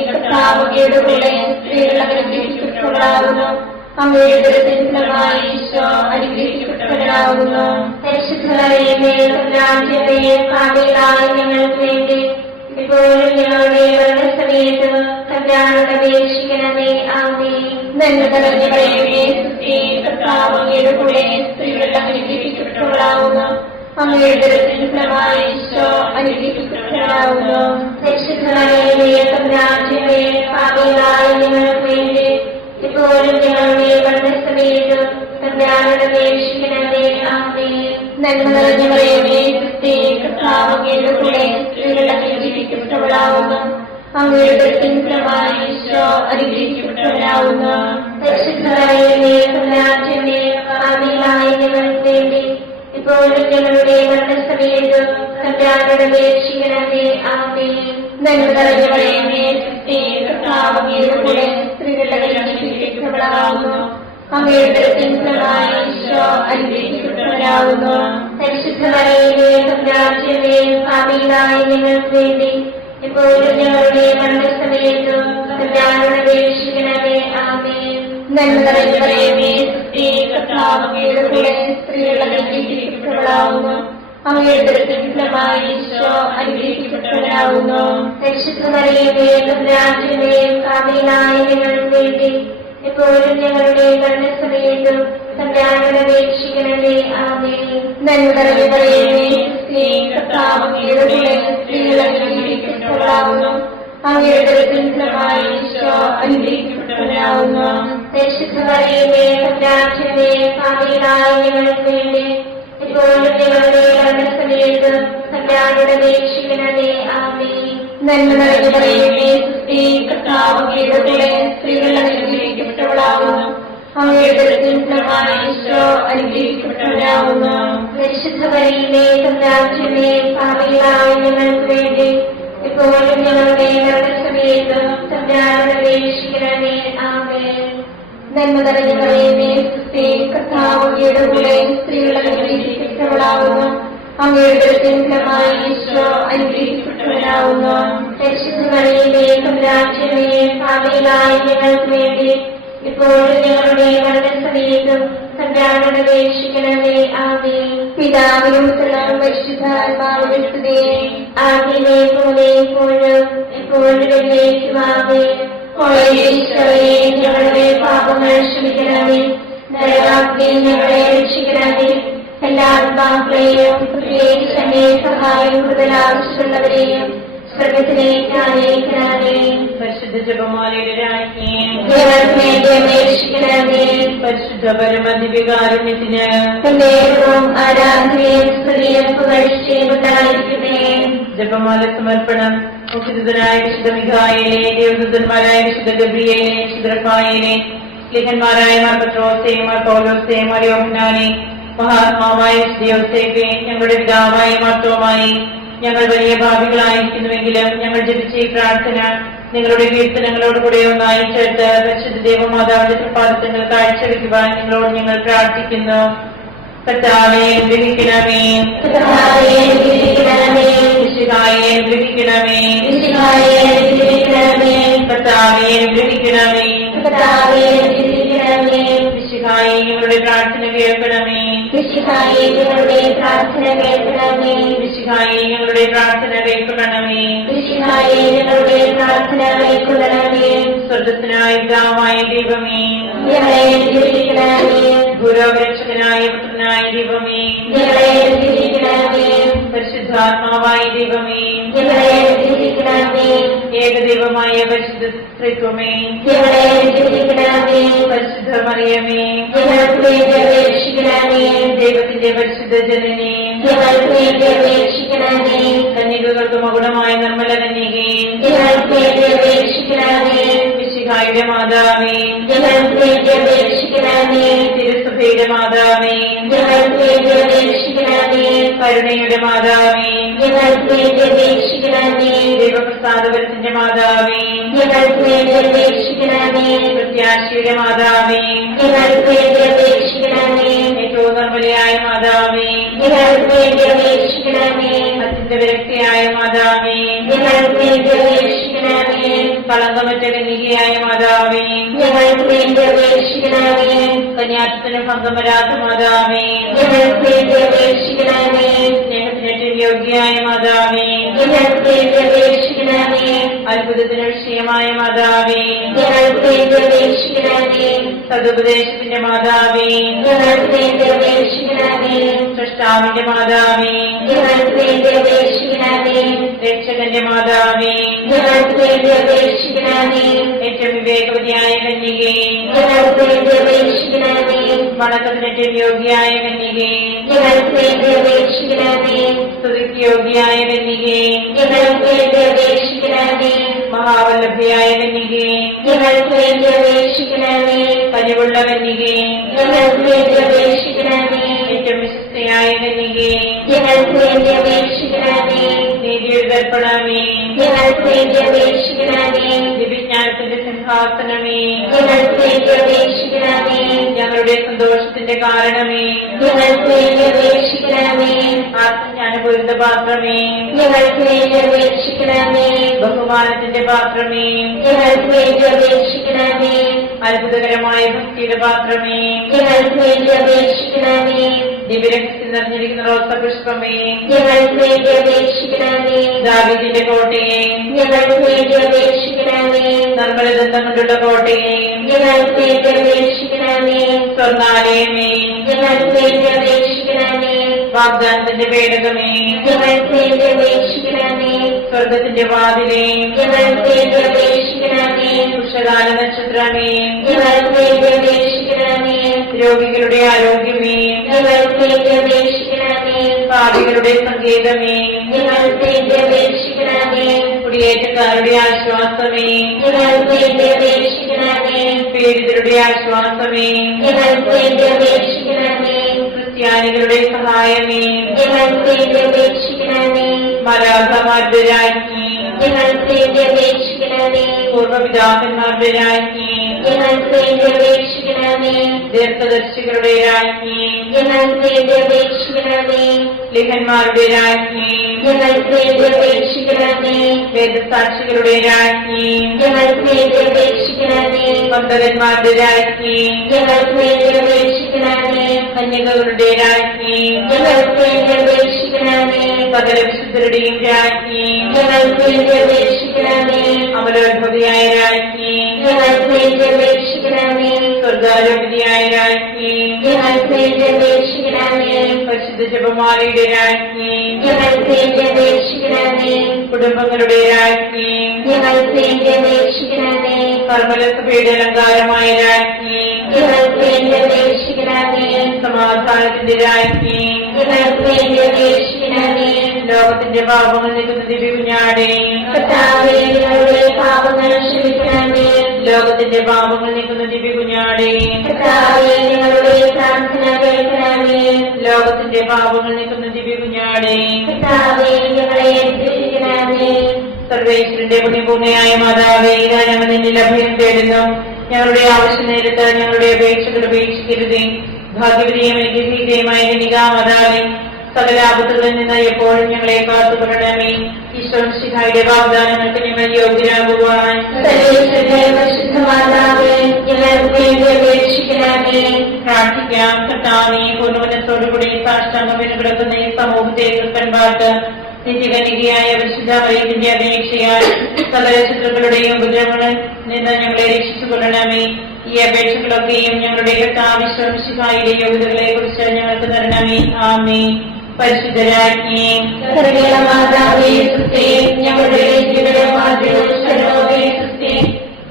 കർത്താവ് അങ്ങയുടെ കൂടെ സ്ത്രീകൾ അനുഗ്രഹിക്കപ്പെട്ടവളാകുന്നു. അങ്ങയുടെ ഉദരത്തിൻ ഫലമായി ഈശോ അനുഗ്രഹിക്കപ്പെട്ടവരാകുന്നു. പരിശുദ്ധ മറിയമേ, തമ്പുരാന്റെമേ, പാപികളായ ഞങ്ങൾക്ക് വേണ്ടി ഇപ്പോഴും ഞങ്ങളുടെ മരണസമയത്തും തമ്പുരാനോട് അപേക്ഷിക്കണമേ. ആമേൻ. നന്മ നിറഞ്ഞ മറിയമേ, കർത്താവ് അങ്ങയുടെ കൂടെ സ്ത്രീകൾ അനുഗ്രഹിക്കപ്പെട്ടവളാകുന്നു. അങ്ങയുടെ ഉദരത്തിൻ ഫലമായി ഈശോ അനുഗ്രഹിക്കപ്പെട്ടവരാകുന്നു. പരിശുദ്ധ മറിയമേ, തമ്പുരാന്റെമേ, പാപികളായ ഞങ്ങൾക്ക് വേണ്ടി ഇപ്പോഴും ഞങ്ങളുടെ മരണസമയത്തും തമ്പുരാനോട് അപേക്ഷിക്കണമേ. ആമേൻ. നന്മ നിറഞ്ഞ മറിയമേ, കർത്താവ് അങ്ങയുടെ കൂടെ സ്ത്രീകൾ അനുഗ്രഹിക്കപ്പെട്ടവളാകുന്നു. അങ്ങയുടെ ഉദരത്തിൻ ഫലമായി ഈശോ അനുഗ്രഹിക്കപ്പെട്ടവരാകുന്നു. പരിശുദ്ധ മറിയമേ, തമ്പുരാന്റെമേ, പാപികളായ ഞങ്ങൾക്ക് വേണ്ടി ഇപ്പോഴും ഞങ്ങളുടെ മരണസമയത്തും തമ്പുരാനോട് അപേക്ഷിക്കണമേ. ആമേൻ. നന്മ നിറഞ്ഞ മറിയമേ, കർത്താവ് അങ്ങയുടെ കൂടെ സ്ത്രീകൾ അനുഗ്രഹിക്കപ്പെട്ടവളാകുന്നു. അങ്ങയുടെ ഉദരത്തിൻ ഫലമായി ഈശോ അനുഗ്രഹിക്കപ്പെട്ടവരാകുന്നു. പരിശുദ്ധ മറിയമേ, തമ്പുരാന്റെമേ, പാപികളായ ഞങ്ങൾക്ക് വേണ്ടി ഇപ്പോഴും ഞങ്ങളുടെ മരണസമയത്തും തമ്പുരാനോട് അപേക്ഷിക്കണമേ. ആമേൻ. നന്മ നിറഞ്ഞ മറിയമേ, കർത്താവ് അങ്ങയുടെ കൂടെ സ്ത്രീകൾ അനുഗ്രഹിക്കപ്പെട്ടവളാകുന്നു. അങ്ങയുടെ ഉദരത്തിൻ ഫലമായി ഈശോ അനുഗ്രഹിക്കപ്പെട്ടവരാകുന്നു. പരിശുദ്ധ മറിയമേ, തമ്പുരാന്റെമേ, പാപികളായ ഞങ്ങൾക്ക് വേണ്ടി ഇപ്പോഴും ഞങ്ങളുടെ മരണസമയത്തും തമ്പുരാനോട് അപേക്ഷിക്കണമേ. ആമേൻ. നന്മ നിറഞ്ഞ മറിയമേ, കർത്താവ് അങ്ങയുടെ കൂടെ സ്ത്രീകൾ അനുഗ്രഹിക്കപ്പെട്ടവളാകുന്നു. അങ്ങയുടെ ഉദരത്തിൻ ഫലമായി ഈശോ അനുഗ്രഹിക്കപ്പെട്ടവരാകുന്നു. പരിശുദ്ധ മറിയമേ, തമ്പുരാന്റെമേ, പാപികളായ ഞങ്ങൾക്ക് വേണ്ടി ഇപ്പോഴും ഞങ്ങളുടെ മരണസമയത്ത് തമ്പുരാനോട് അപേക്ഷിക്കണമേ. ആമേൻ. നന്മ നിറഞ്ഞ മറിയമേ, സുസ്തി, കർത്താവ് അങ്ങയുടെ കൂടെ സ്ത്രീകൾ അനുഗ്രഹിക്കപ്പെട്ടവളാകുന്നു. അങ്ങയുടെ ഉദരത്തിൻ ഫലമായി ഈശോ അനുഗ്രഹിക്കപ്പെട്ടവനാകുന്നു. പരിശുദ്ധ മറിയമേ, തമ്പുരാന്റെ പാപികളായ ഞങ്ങൾക്ക് വേണ്ടി ഇപ്പോഴും ഞങ്ങളുടെ മരണസമയത്ത് തമ്പുരാനോട് അപേക്ഷിക്കണമേ. ആമേൻ. നന്മ നിറഞ്ഞ മറിയമേ, സുസ്തി, കർത്താവ് അങ്ങയുടെ കൂടെ സ്ത്രീകൾ അനുഗ്രഹിക്കപ്പെട്ടവളാകുന്നു. അങ്ങയുടെ ഉദരത്തിൻ ഫലമായി ഈശോ അനുഗ്രഹിക്കപ്പെട്ടവനാകുന്നു. പരിശുദ്ധ മറിയമേ, തമ്പുരാന്റെ പാപികളായ ഞങ്ങൾക്ക് വേണ്ടി ഇപ്പോഴും ഞങ്ങളുടെ മരണസമയത്തും തമ്പുരാനോട് അപേക്ഷിക്കണമേ. ആമേൻ. പിതാവിനും പുത്രനും പരിശുദ്ധാത്മാവിനും സ്തുതി. ആദ്യമേ പോലെ ഇപ്പോഴും എപ്പോഴും എന്നേക്കും. ആമേൻ. ഈശോയെ, ഞങ്ങളുടെ പാപങ്ങൾ ക്ഷമിക്കണമേ. ദയാവാഗ്ദേ ഞങ്ങളെ രക്ഷിക്കണമേ. എല്ലാ ആത്മാക്കളെയും പ്രത്യേകിച്ച് അങ്ങേ സഹായം കൂടുതൽ ആവശ്യമുള്ളവരെയും സ്വർഗത്തിലേക്ക് അയക്കണമേ. പരിശുദ്ധ ജപമാലയുടെ രാജ്ഞി, ഞങ്ങൾക്ക് വേണ്ടി അപേക്ഷിക്കണമേ. പരിശുദ്ധ പരമദിവ്യകാരുണ്യത്തിന് എന്നേക്കും ആരാധനയും സ്തുതിയും പുകഴ്ചയും ഉണ്ടായിരിക്കട്ടെ. ജപമാല സമർപ്പണം. മുഖ്യദൂതനായ വിശുദ്ധ മിഖായേലെ, ദേവദൂതന്മാരായ വിശുദ്ധ ഗബ്രിയേലെ, വിശുദ്ധ റഫായേലെ, ലേഖന്മാരായ മാർ പത്രോസേ, മാർ പൗലോസേ, മാർ യോഹന്നാനെ, മഹാത്മാവായ വിശുദ്ധ യോസേഫേ, ഞങ്ങളുടെ പിതാവായ മാർത്തോമായി, ഞങ്ങൾ വലിയ ഭാവികളായിരിക്കുന്നുവെങ്കിലും ഞങ്ങൾ ജപിച്ച ഈ പ്രാർത്ഥന നിങ്ങളുടെ കീർത്തനങ്ങളോടുകൂടെ ഒന്നായി ചേർത്ത് പരിശുദ്ധ ദേവമാതാവിന്റെ തൃപ്പാദങ്ങൾ കാഴ്ചവെക്കുവാൻ നിങ്ങളോട് ഞങ്ങൾ പ്രാർത്ഥിക്കുന്നു. കർത്താവേ, അനുഗ്രഹിക്കണമേ. കർത്താവേ, അനുഗ്രഹിക്കണമേ. മിശിഹായെ, അനുഗ്രഹിക്കണമേ. മിശിഹായെ, അനുഗ്രഹിക്കണമേ. കർത്താവേ, അനുഗ്രഹിക്കണമേ. കർത്താവേ, അനുഗ്രഹിക്കണമേ. മിശിഹായെ, ഞങ്ങളുടെ പ്രാർത്ഥന കേൾക്കണമേ. മിശിഹായെ, ഞങ്ങളുടെ പ്രാർത്ഥന കേൾക്കണമേ. മിശിഹായെ, ഞങ്ങളുടെ പ്രാർത്ഥന കേൾക്കണമേ. മിശിഹായെ, ഞങ്ങളുടെ പ്രാർത്ഥന കേൾക്കണമേ. സ്വർഗസ്വനായ പിതാവായ ദൈവമേ, ഞങ്ങളെ അനുഗ്രഹിക്കണമേ. ഗുരുരക്ഷകനായ പുത്രനായ ദൈവമേ, ഞങ്ങളെ അനുഗ്രഹിക്കണമേ. പരിശുദ്ധാത്മാവായ ദൈവമേ, ഞങ്ങളെ അനുഗ്രഹിക്കണമേ. ഏകദൈവമായ പരിശുദ്ധ ത്രിത്വമേ, ഞങ്ങളെ അനുഗ്രഹിക്കണമേ. പരിശുദ്ധ മറിയമേ, ഞങ്ങൾക്ക് വേണ്ടി അപേക്ഷിക്കണമേ. ദൈവത്തിന്റെ പരിശുദ്ധ ജനനേ, ഞങ്ങൾക്ക് വേണ്ടി അപേക്ഷിക്കണമേ. കന്യകകൾക്ക് മകുടമായ നിർമ്മല കന്യകേ, ഞങ്ങൾക്ക് വേണ്ടി അപേക്ഷിക്കണമേ. മിശിഹായുടെ മാതാവേ, ഞങ്ങൾക്ക് വേണ്ടി അപേക്ഷിക്കണമേ. തിരുസഭയുടെ മാതാവേ, ഞങ്ങൾക്ക് വേണ്ടി അപേക്ഷിക്കണമേ. കരുണയുടെ മാതാവേ, ഞങ്ങൾക്ക് വേണ്ടി അപേക്ഷിക്കണമേ. ദൈവപ്രസാദപരത്തിന്റെ മാതാവേ, ഞങ്ങൾക്ക് വേണ്ടി അപേക്ഷിക്കണമേ. പ്രത്യാശയുടെ മാതാവേ, ഞങ്ങൾക്ക് വേണ്ടി അപേക്ഷിക്കണമേ. ഏറ്റവും നിർമ്മലയായ മാതാവേ, ഞങ്ങൾക്ക് വേണ്ടി അപേക്ഷിക്കണമേ. അത്യന്ത വിരക്തിയായ മാതാവേ, ഞങ്ങൾക്ക് വേണ്ടി അപേക്ഷിക്കണമേ. കളങ്കമറ്റ കന്യകയായ മാതാവേ, ഞങ്ങൾക്ക് വേണ്ടി അപേക്ഷിക്കണമേ. കന്യാത്വത്തിന് ഭംഗം വരാത്ത മാതാവേ, ഞങ്ങൾക്ക് വേണ്ടി അപേക്ഷിക്കണമേ. സ്നേഹത്തിനേറ്റവും യോഗ്യയായ മാതാവേ, ഞങ്ങൾക്ക് വേണ്ടി അപേക്ഷിക്കണമേ. അത്ഭുതത്തിന് വിഷയമായ മാതാവേ, ഞങ്ങൾക്ക് വേണ്ടി അപേക്ഷിക്കണമേ. സതുപദേശത്തിന്റെ മാതാവേ, ഞങ്ങൾക്ക് വേണ്ടി അപേക്ഷിക്കണമേ. സൃഷ്ടാവിന്റെ മാതാവേ, ഞങ്ങൾക്ക് വേണ്ടി അപേക്ഷിക്കണമേ. രക്ഷകന്റെ മാതാവേ, ഞങ്ങൾക്ക് വേണ്ടി അപേക്ഷിക്കണമേ. ഏറ്റവും വിവേകവതിയായ കന്യകേ, ഞങ്ങൾക്ക് വേണ്ടി അപേക്ഷിക്കണമേ. വണക്കത്തിനേറ്റവും യോഗ്യയായ കന്യകേ, ഞങ്ങൾക്ക് വേണ്ടി അപേക്ഷിക്കണമേ. സ്തുതിക്ക് യോഗ്യയായ കന്യകേ, ഞങ്ങൾക്ക് വേണ്ടി അപേക്ഷിക്കണമേ. മഹാവല്ലഭയായ കന്യകേ, ഞങ്ങൾക്ക് വേണ്ടി അപേക്ഷിക്കണമേ. കനിവുള്ള കന്യകേ, ഞങ്ങൾക്ക് വേണ്ടി അപേക്ഷിക്കണമേ. ഏറ്റവും വിശുദ്ധയായ കന്യകേ, ഞങ്ങൾക്ക് വേണ്ടി അപേക്ഷിക്കണമേ. നീതിയുടെ ദർപ്പണമേ, ഞങ്ങൾക്ക് വേണ്ടി അപേക്ഷിക്കണമേ. ദിവ്യജ്ഞാനത്തിന്റെ സിംഹാസനമേ, ഞങ്ങൾക്ക് വേണ്ടി അപേക്ഷിക്കണമേ. ഞങ്ങളുടെ സന്തോഷത്തിന്റെ കാരണമേ, ഞങ്ങൾക്ക് വേണ്ടി അപേക്ഷിക്കണമേ. ആത്മജ്ഞാനപൂരിത പാത്രമേ, ഞങ്ങൾക്ക് വേണ്ടി അപേക്ഷിക്കണമേ. ബഹുമാനത്തിന്റെ പാത്രമേ, ഞങ്ങൾക്ക് വേണ്ടി അപേക്ഷിക്കണമേ. അത്ഭുതകരമായ ഭക്തിയുടെ പാത്രമേ, ഞങ്ങൾക്ക് വേണ്ടി അപേക്ഷിക്കണമേ. ദിവ്യരക്തത്തിൽ നിറഞ്ഞിരിക്കുന്ന റോസപുഷ്പമേ, ഞങ്ങൾക്ക് വേണ്ടി അപേക്ഷിക്കണമേ. ദാവീദിന്റെ കോട്ടയെ, ഞങ്ങൾക്ക് വേണ്ടി അപേക്ഷിക്കണമേ. നിർമ്മലദന്തം കൊണ്ടുള്ള കോട്ടയെ, ഞങ്ങൾക്ക് വേണ്ടി അപേക്ഷിക്കണമേ. സ്വർണ്ണാലയമേ, ഞങ്ങൾക്ക് വേണ്ടി അപേക്ഷിക്കണമേ. വാഗ്ദാനത്തിന്റെ പേടകമേ, ഞങ്ങൾക്ക് വേണ്ടി അപേക്ഷിക്കണമേ. സ്വർഗത്തിന്റെ വാതിലേ, ഞങ്ങൾക്ക് വേണ്ടി അപേക്ഷിക്കണമേ. ഉഷകാല നക്ഷത്രമേ, ഞങ്ങൾക്ക് വേണ്ടി അപേക്ഷിക്കണമേ. രോഗികളുടെ ആരോഗ്യമേ, ഞങ്ങൾക്ക് വേണ്ടി അപേക്ഷിക്കണമേ. പാപികളുടെ സങ്കേതമേ, ഞങ്ങൾക്ക് വേണ്ടി അപേക്ഷിക്കണമേ. കുടിയേറ്റക്കാരുടെ ആശ്വാസമേ, ഞങ്ങൾക്ക് വേണ്ടി അപേക്ഷിക്കണമേ. പീഡിതരുടെ ആശ്വാസമേ, ഞങ്ങൾക്ക് വേണ്ടി അപേക്ഷിക്കണമേ. ക്രിസ്ത്യാനികളുടെ സഹായമേ, ഞങ്ങൾക്ക് വേണ്ടി അപേക്ഷിക്കണമേ. മാലാഖമാരുടെ രാജ്ഞി, ഞങ്ങൾക്ക് വേണ്ടി അപേക്ഷിക്കണമേ. പൂർവ്വപിതാക്കന്മാരുടെ രാജ്ഞി, ഞങ്ങൾക്ക് വേണ്ടി അപേക്ഷിക്കണമേ. ദീർഘദർശികളുടെ രാജ്ഞി, ഞങ്ങൾക്ക് വേണ്ടി അപേക്ഷിക്കണമേ. ലിഹന്മാരുടെ രാജ്ഞി, ഞങ്ങൾക്ക് വേണ്ടി അപേക്ഷിക്കണമേ. വേദസാക്ഷികളുടെ രാജ്ഞി, ഞങ്ങൾക്ക് വേണ്ടി അപേക്ഷിക്കണമേ. പന്തകന്മാരുടെ രാജ്ഞി, ഞങ്ങൾക്ക് വേണ്ടി അപേക്ഷിക്കണമേ. കന്യകകളുടെ രാജ്ഞി, ഞങ്ങൾക്ക് വേണ്ടി അപേക്ഷിക്കണമേ. സകല വിശുദ്ധരുടെയും രാജ്ഞി, ഞങ്ങൾക്ക് വേണ്ടി അപേക്ഷിക്കണമേ. അമലോത്ഭവിയായ രാജ്ഞി, ഞങ്ങൾക്ക് വേണ്ടി അപേക്ഷിക്കണമേ. സ്വർഗാരോപതിയായ രാജ്ഞി, ഞങ്ങൾക്ക് വേണ്ടി അപേക്ഷിക്കണമേ. പരിശുദ്ധ ജപമാലയുടെ രാജ്ഞി, ഞങ്ങൾക്ക് വേണ്ടി അപേക്ഷിക്കണമേ. കുടുംബങ്ങളുടെ രാജ്ഞി, ഞങ്ങൾക്ക് വേണ്ടി അപേക്ഷിക്കണമേ. കർമ്മലസഭയുടെ അലങ്കാരമായ രാജ്ഞി, ഞങ്ങൾക്ക് വേണ്ടി അപേക്ഷിക്കണമേ. സമാധാനത്തിന്റെ രാജ്ഞി, ഞങ്ങൾക്ക് വേണ്ടി അപേക്ഷിക്കണമേ. ലോകത്തിന്റെ പാപങ്ങൾ നീക്കുന്ന ദിവ്യകുഞ്ഞാടേ, കർത്താവേ, ഞങ്ങളുടെ പാപങ്ങൾ ക്ഷമിക്കണമേ. ലോകത്തിന്റെ പാപങ്ങൾ നീക്കുന്ന ദിവ്യകുഞ്ഞാടേ, കർത്താവേ, ഞങ്ങളുടെ പ്രാർത്ഥന കേൾക്കണമേ. ലോകത്തിന്റെ പാപങ്ങൾ നീക്കുന്ന ദിവ്യകുഞ്ഞാടേ, കർത്താവേ, ഞങ്ങളെ രക്ഷിക്കണമേ. സർവേശ്വരന്റെ പുണ്യഭൂമിയായ മാതാവേ, ഇതാ ഞങ്ങൾ നിന്നിൽ അഭയം തേടുന്നു. ഞങ്ങളുടെ ആവശ്യ നേരത്ത് ഞങ്ങളുടെ അപേക്ഷകൾ ഉപേക്ഷിക്കരുതേ. ഭാഗ്യവതിയും അനുഗ്രഹീതയുമായ മാതാവേ, സകല ആപത്തുകളിൽ നിന്ന് എപ്പോഴും ഞങ്ങളെ കാത്തുകൊള്ളണമേ. ഈശ്വരന്റെ വാഗ്ദാനങ്ങൾക്ക് ഞങ്ങൾ യോഗ്യരാകുവാൻ സർവേശ്വരന്റെ പരിശുദ്ധ മാതാവേ, ഞങ്ങൾക്ക് വേണ്ടി അപേക്ഷിക്കണമേ. പ്രാർത്ഥിക്കാം. കർത്താവേ, പൂർണ്ണമനത്തോടുകൂടി സാഷ്ടാംഗം കിടക്കുന്ന ഈ സമൂഹത്തെ കൃപ്പൻപാട്ട് നിത്യകന്യകയായ പരിശുദ്ധ മറിയത്തിന്റെ അപേക്ഷയാൽ സകല ശത്രുക്കളുടെയും ഉപദ്രവങ്ങളിൽ നിന്ന് ഞങ്ങളെ രക്ഷിച്ചുകൊള്ളണമേ. ഈ അപേക്ഷകളൊക്കെയും ഞങ്ങളുടെ കർത്താവിശ്വസിഹായുടെ യോഗ്യതകളെ കുറിച്ച് ഞങ്ങൾക്ക് തരണമേ. ആമേൻ. പരിശുദ്ധരാജ്ഞി, സർവ്വ മാതാവേ, സ്തുതി. ഞങ്ങളുടെ ജീവിതമാർഗ്ഗവും ശരണമേ, സ്തുതി.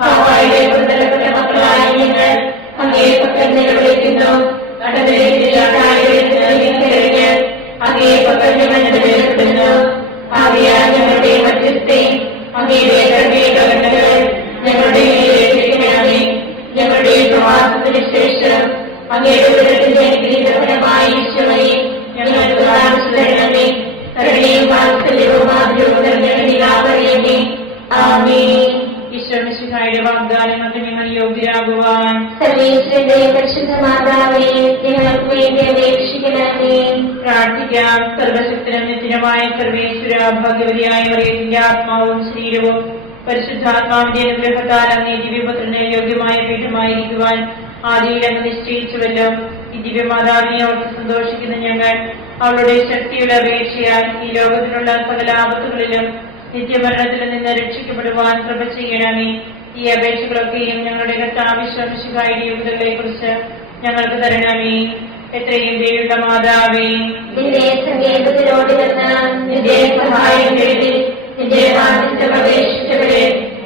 ഹവ്വായുടെ പുത്രപ്പെട്ട മക്കളായ ഞങ്ങൾ അങ്ങേ പക്കൽ നിലവിളിക്കുന്നു. അങ്ങേ പക്കൽ ഞങ്ങൾ നിലവിളിക്കുന്നു. ആകയാൽ ഞങ്ങളുടെ മധ്യസ്ഥേ, അങ്ങയുടെ കരുണകൾ ഞങ്ങളുടെ രക്ഷിക്കണമേ. ഞങ്ങളുടെ പ്രവാസത്തിന് ശേഷം അങ്ങയുടെ ഉദരത്തിന്റെ അനുഗ്രഹീതഫലമായ ഈശോയെ ഞങ്ങൾക്ക് കാണിച്ചു തരണമേ. കരുണയും വാത്സല്യവും ആഗ്രഹവും നിറഞ്ഞ ആമേൻ. ഈശ്വരന്റെ വാഗ്ദാനങ്ങൾക്ക് ഞങ്ങൾ യോഗ്യരാകുവാൻ സർവേശ്വരന്റെ പരിശുദ്ധ മാതാവേ, ഞങ്ങൾക്ക് വേണ്ടി അപേക്ഷിക്കണമേ. പ്രാർത്ഥിക്കാം. സർവശക്തനും നിത്യനുമായ സർവേശ്വര, ഭാഗ്യവതിയായ മറിയത്തിന്റെ ആത്മാവും ശരീരവും പരിശുദ്ധാത്മാവിന്റെ അനുഗ്രഹത്താൽ അങ്ങേ ദിവ്യപുത്രന് യോഗ്യമായ പീഠമായിരിക്കുവാൻ ആദിയിൽ അങ്ങ് നിശ്ചയിച്ചുവല്ലോ. ഈ ദിവ്യമാതാവിനെ ഓർത്ത് സന്തോഷിക്കുന്ന ഞങ്ങൾ അവളുടെ ശക്തിയുടെ അപേക്ഷയാൽ ഈ ലോകത്തിലുള്ള സകല ആപത്തുകളിലും നിത്യമരണത്തിൽ നിന്ന് രക്ഷിക്കപ്പെടുവാൻ കൃപ ചെയ്യണമേ. ഈ അപേക്ഷകളൊക്കെയും ഞങ്ങളുടെ കർത്താവിശ്വസിഹായുടെ യോഗ്യതകളെ കുറിച്ച് ഞങ്ങൾക്ക് തരണമേ. എത്രയും ദയുള്ള മാതാവേ, നിന്റെ സങ്കേതത്തിലോട് നിന്ന് നിന്റെ സഹായം തേടി നിന്റെ മാധ്യസ്ഥം അപേക്ഷിച്ചവരെ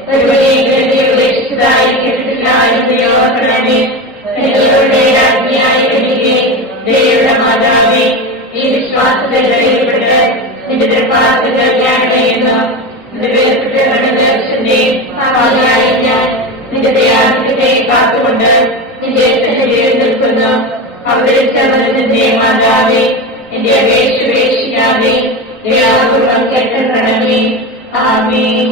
ഒരുവരെയും ഉപേക്ഷിച്ചതായി കേട്ടിട്ടില്ല എന്ന് ഓർക്കണമേ. നിങ്ങളുടെ രാജ്ഞിയായ എനിക്ക് ദയുള്ള മാതാവേ, ഈ വിശ്വാസത്തിൽ ധൈര്യപ്പെട്ട് നിന്റെ തൃപ്പാദത്തിൽ ധ്യാനമെയ്യുന്നു. നിന്റെ വേർപെട്ട സഹായിയായി ഞാൻ നിന്റെ ദയാനത്തെ കാത്തുകൊണ്ട് നിന്റെ സന്നിധിയിൽ നിൽക്കുന്നു. അവിടെ ചമരത്തിന്റെ മാതാവേ, എന്റെ അപേക്ഷ ഉപേക്ഷിക്കാതെ ദയാപൂർവം കേട്ടണമേ. ആമേൻ.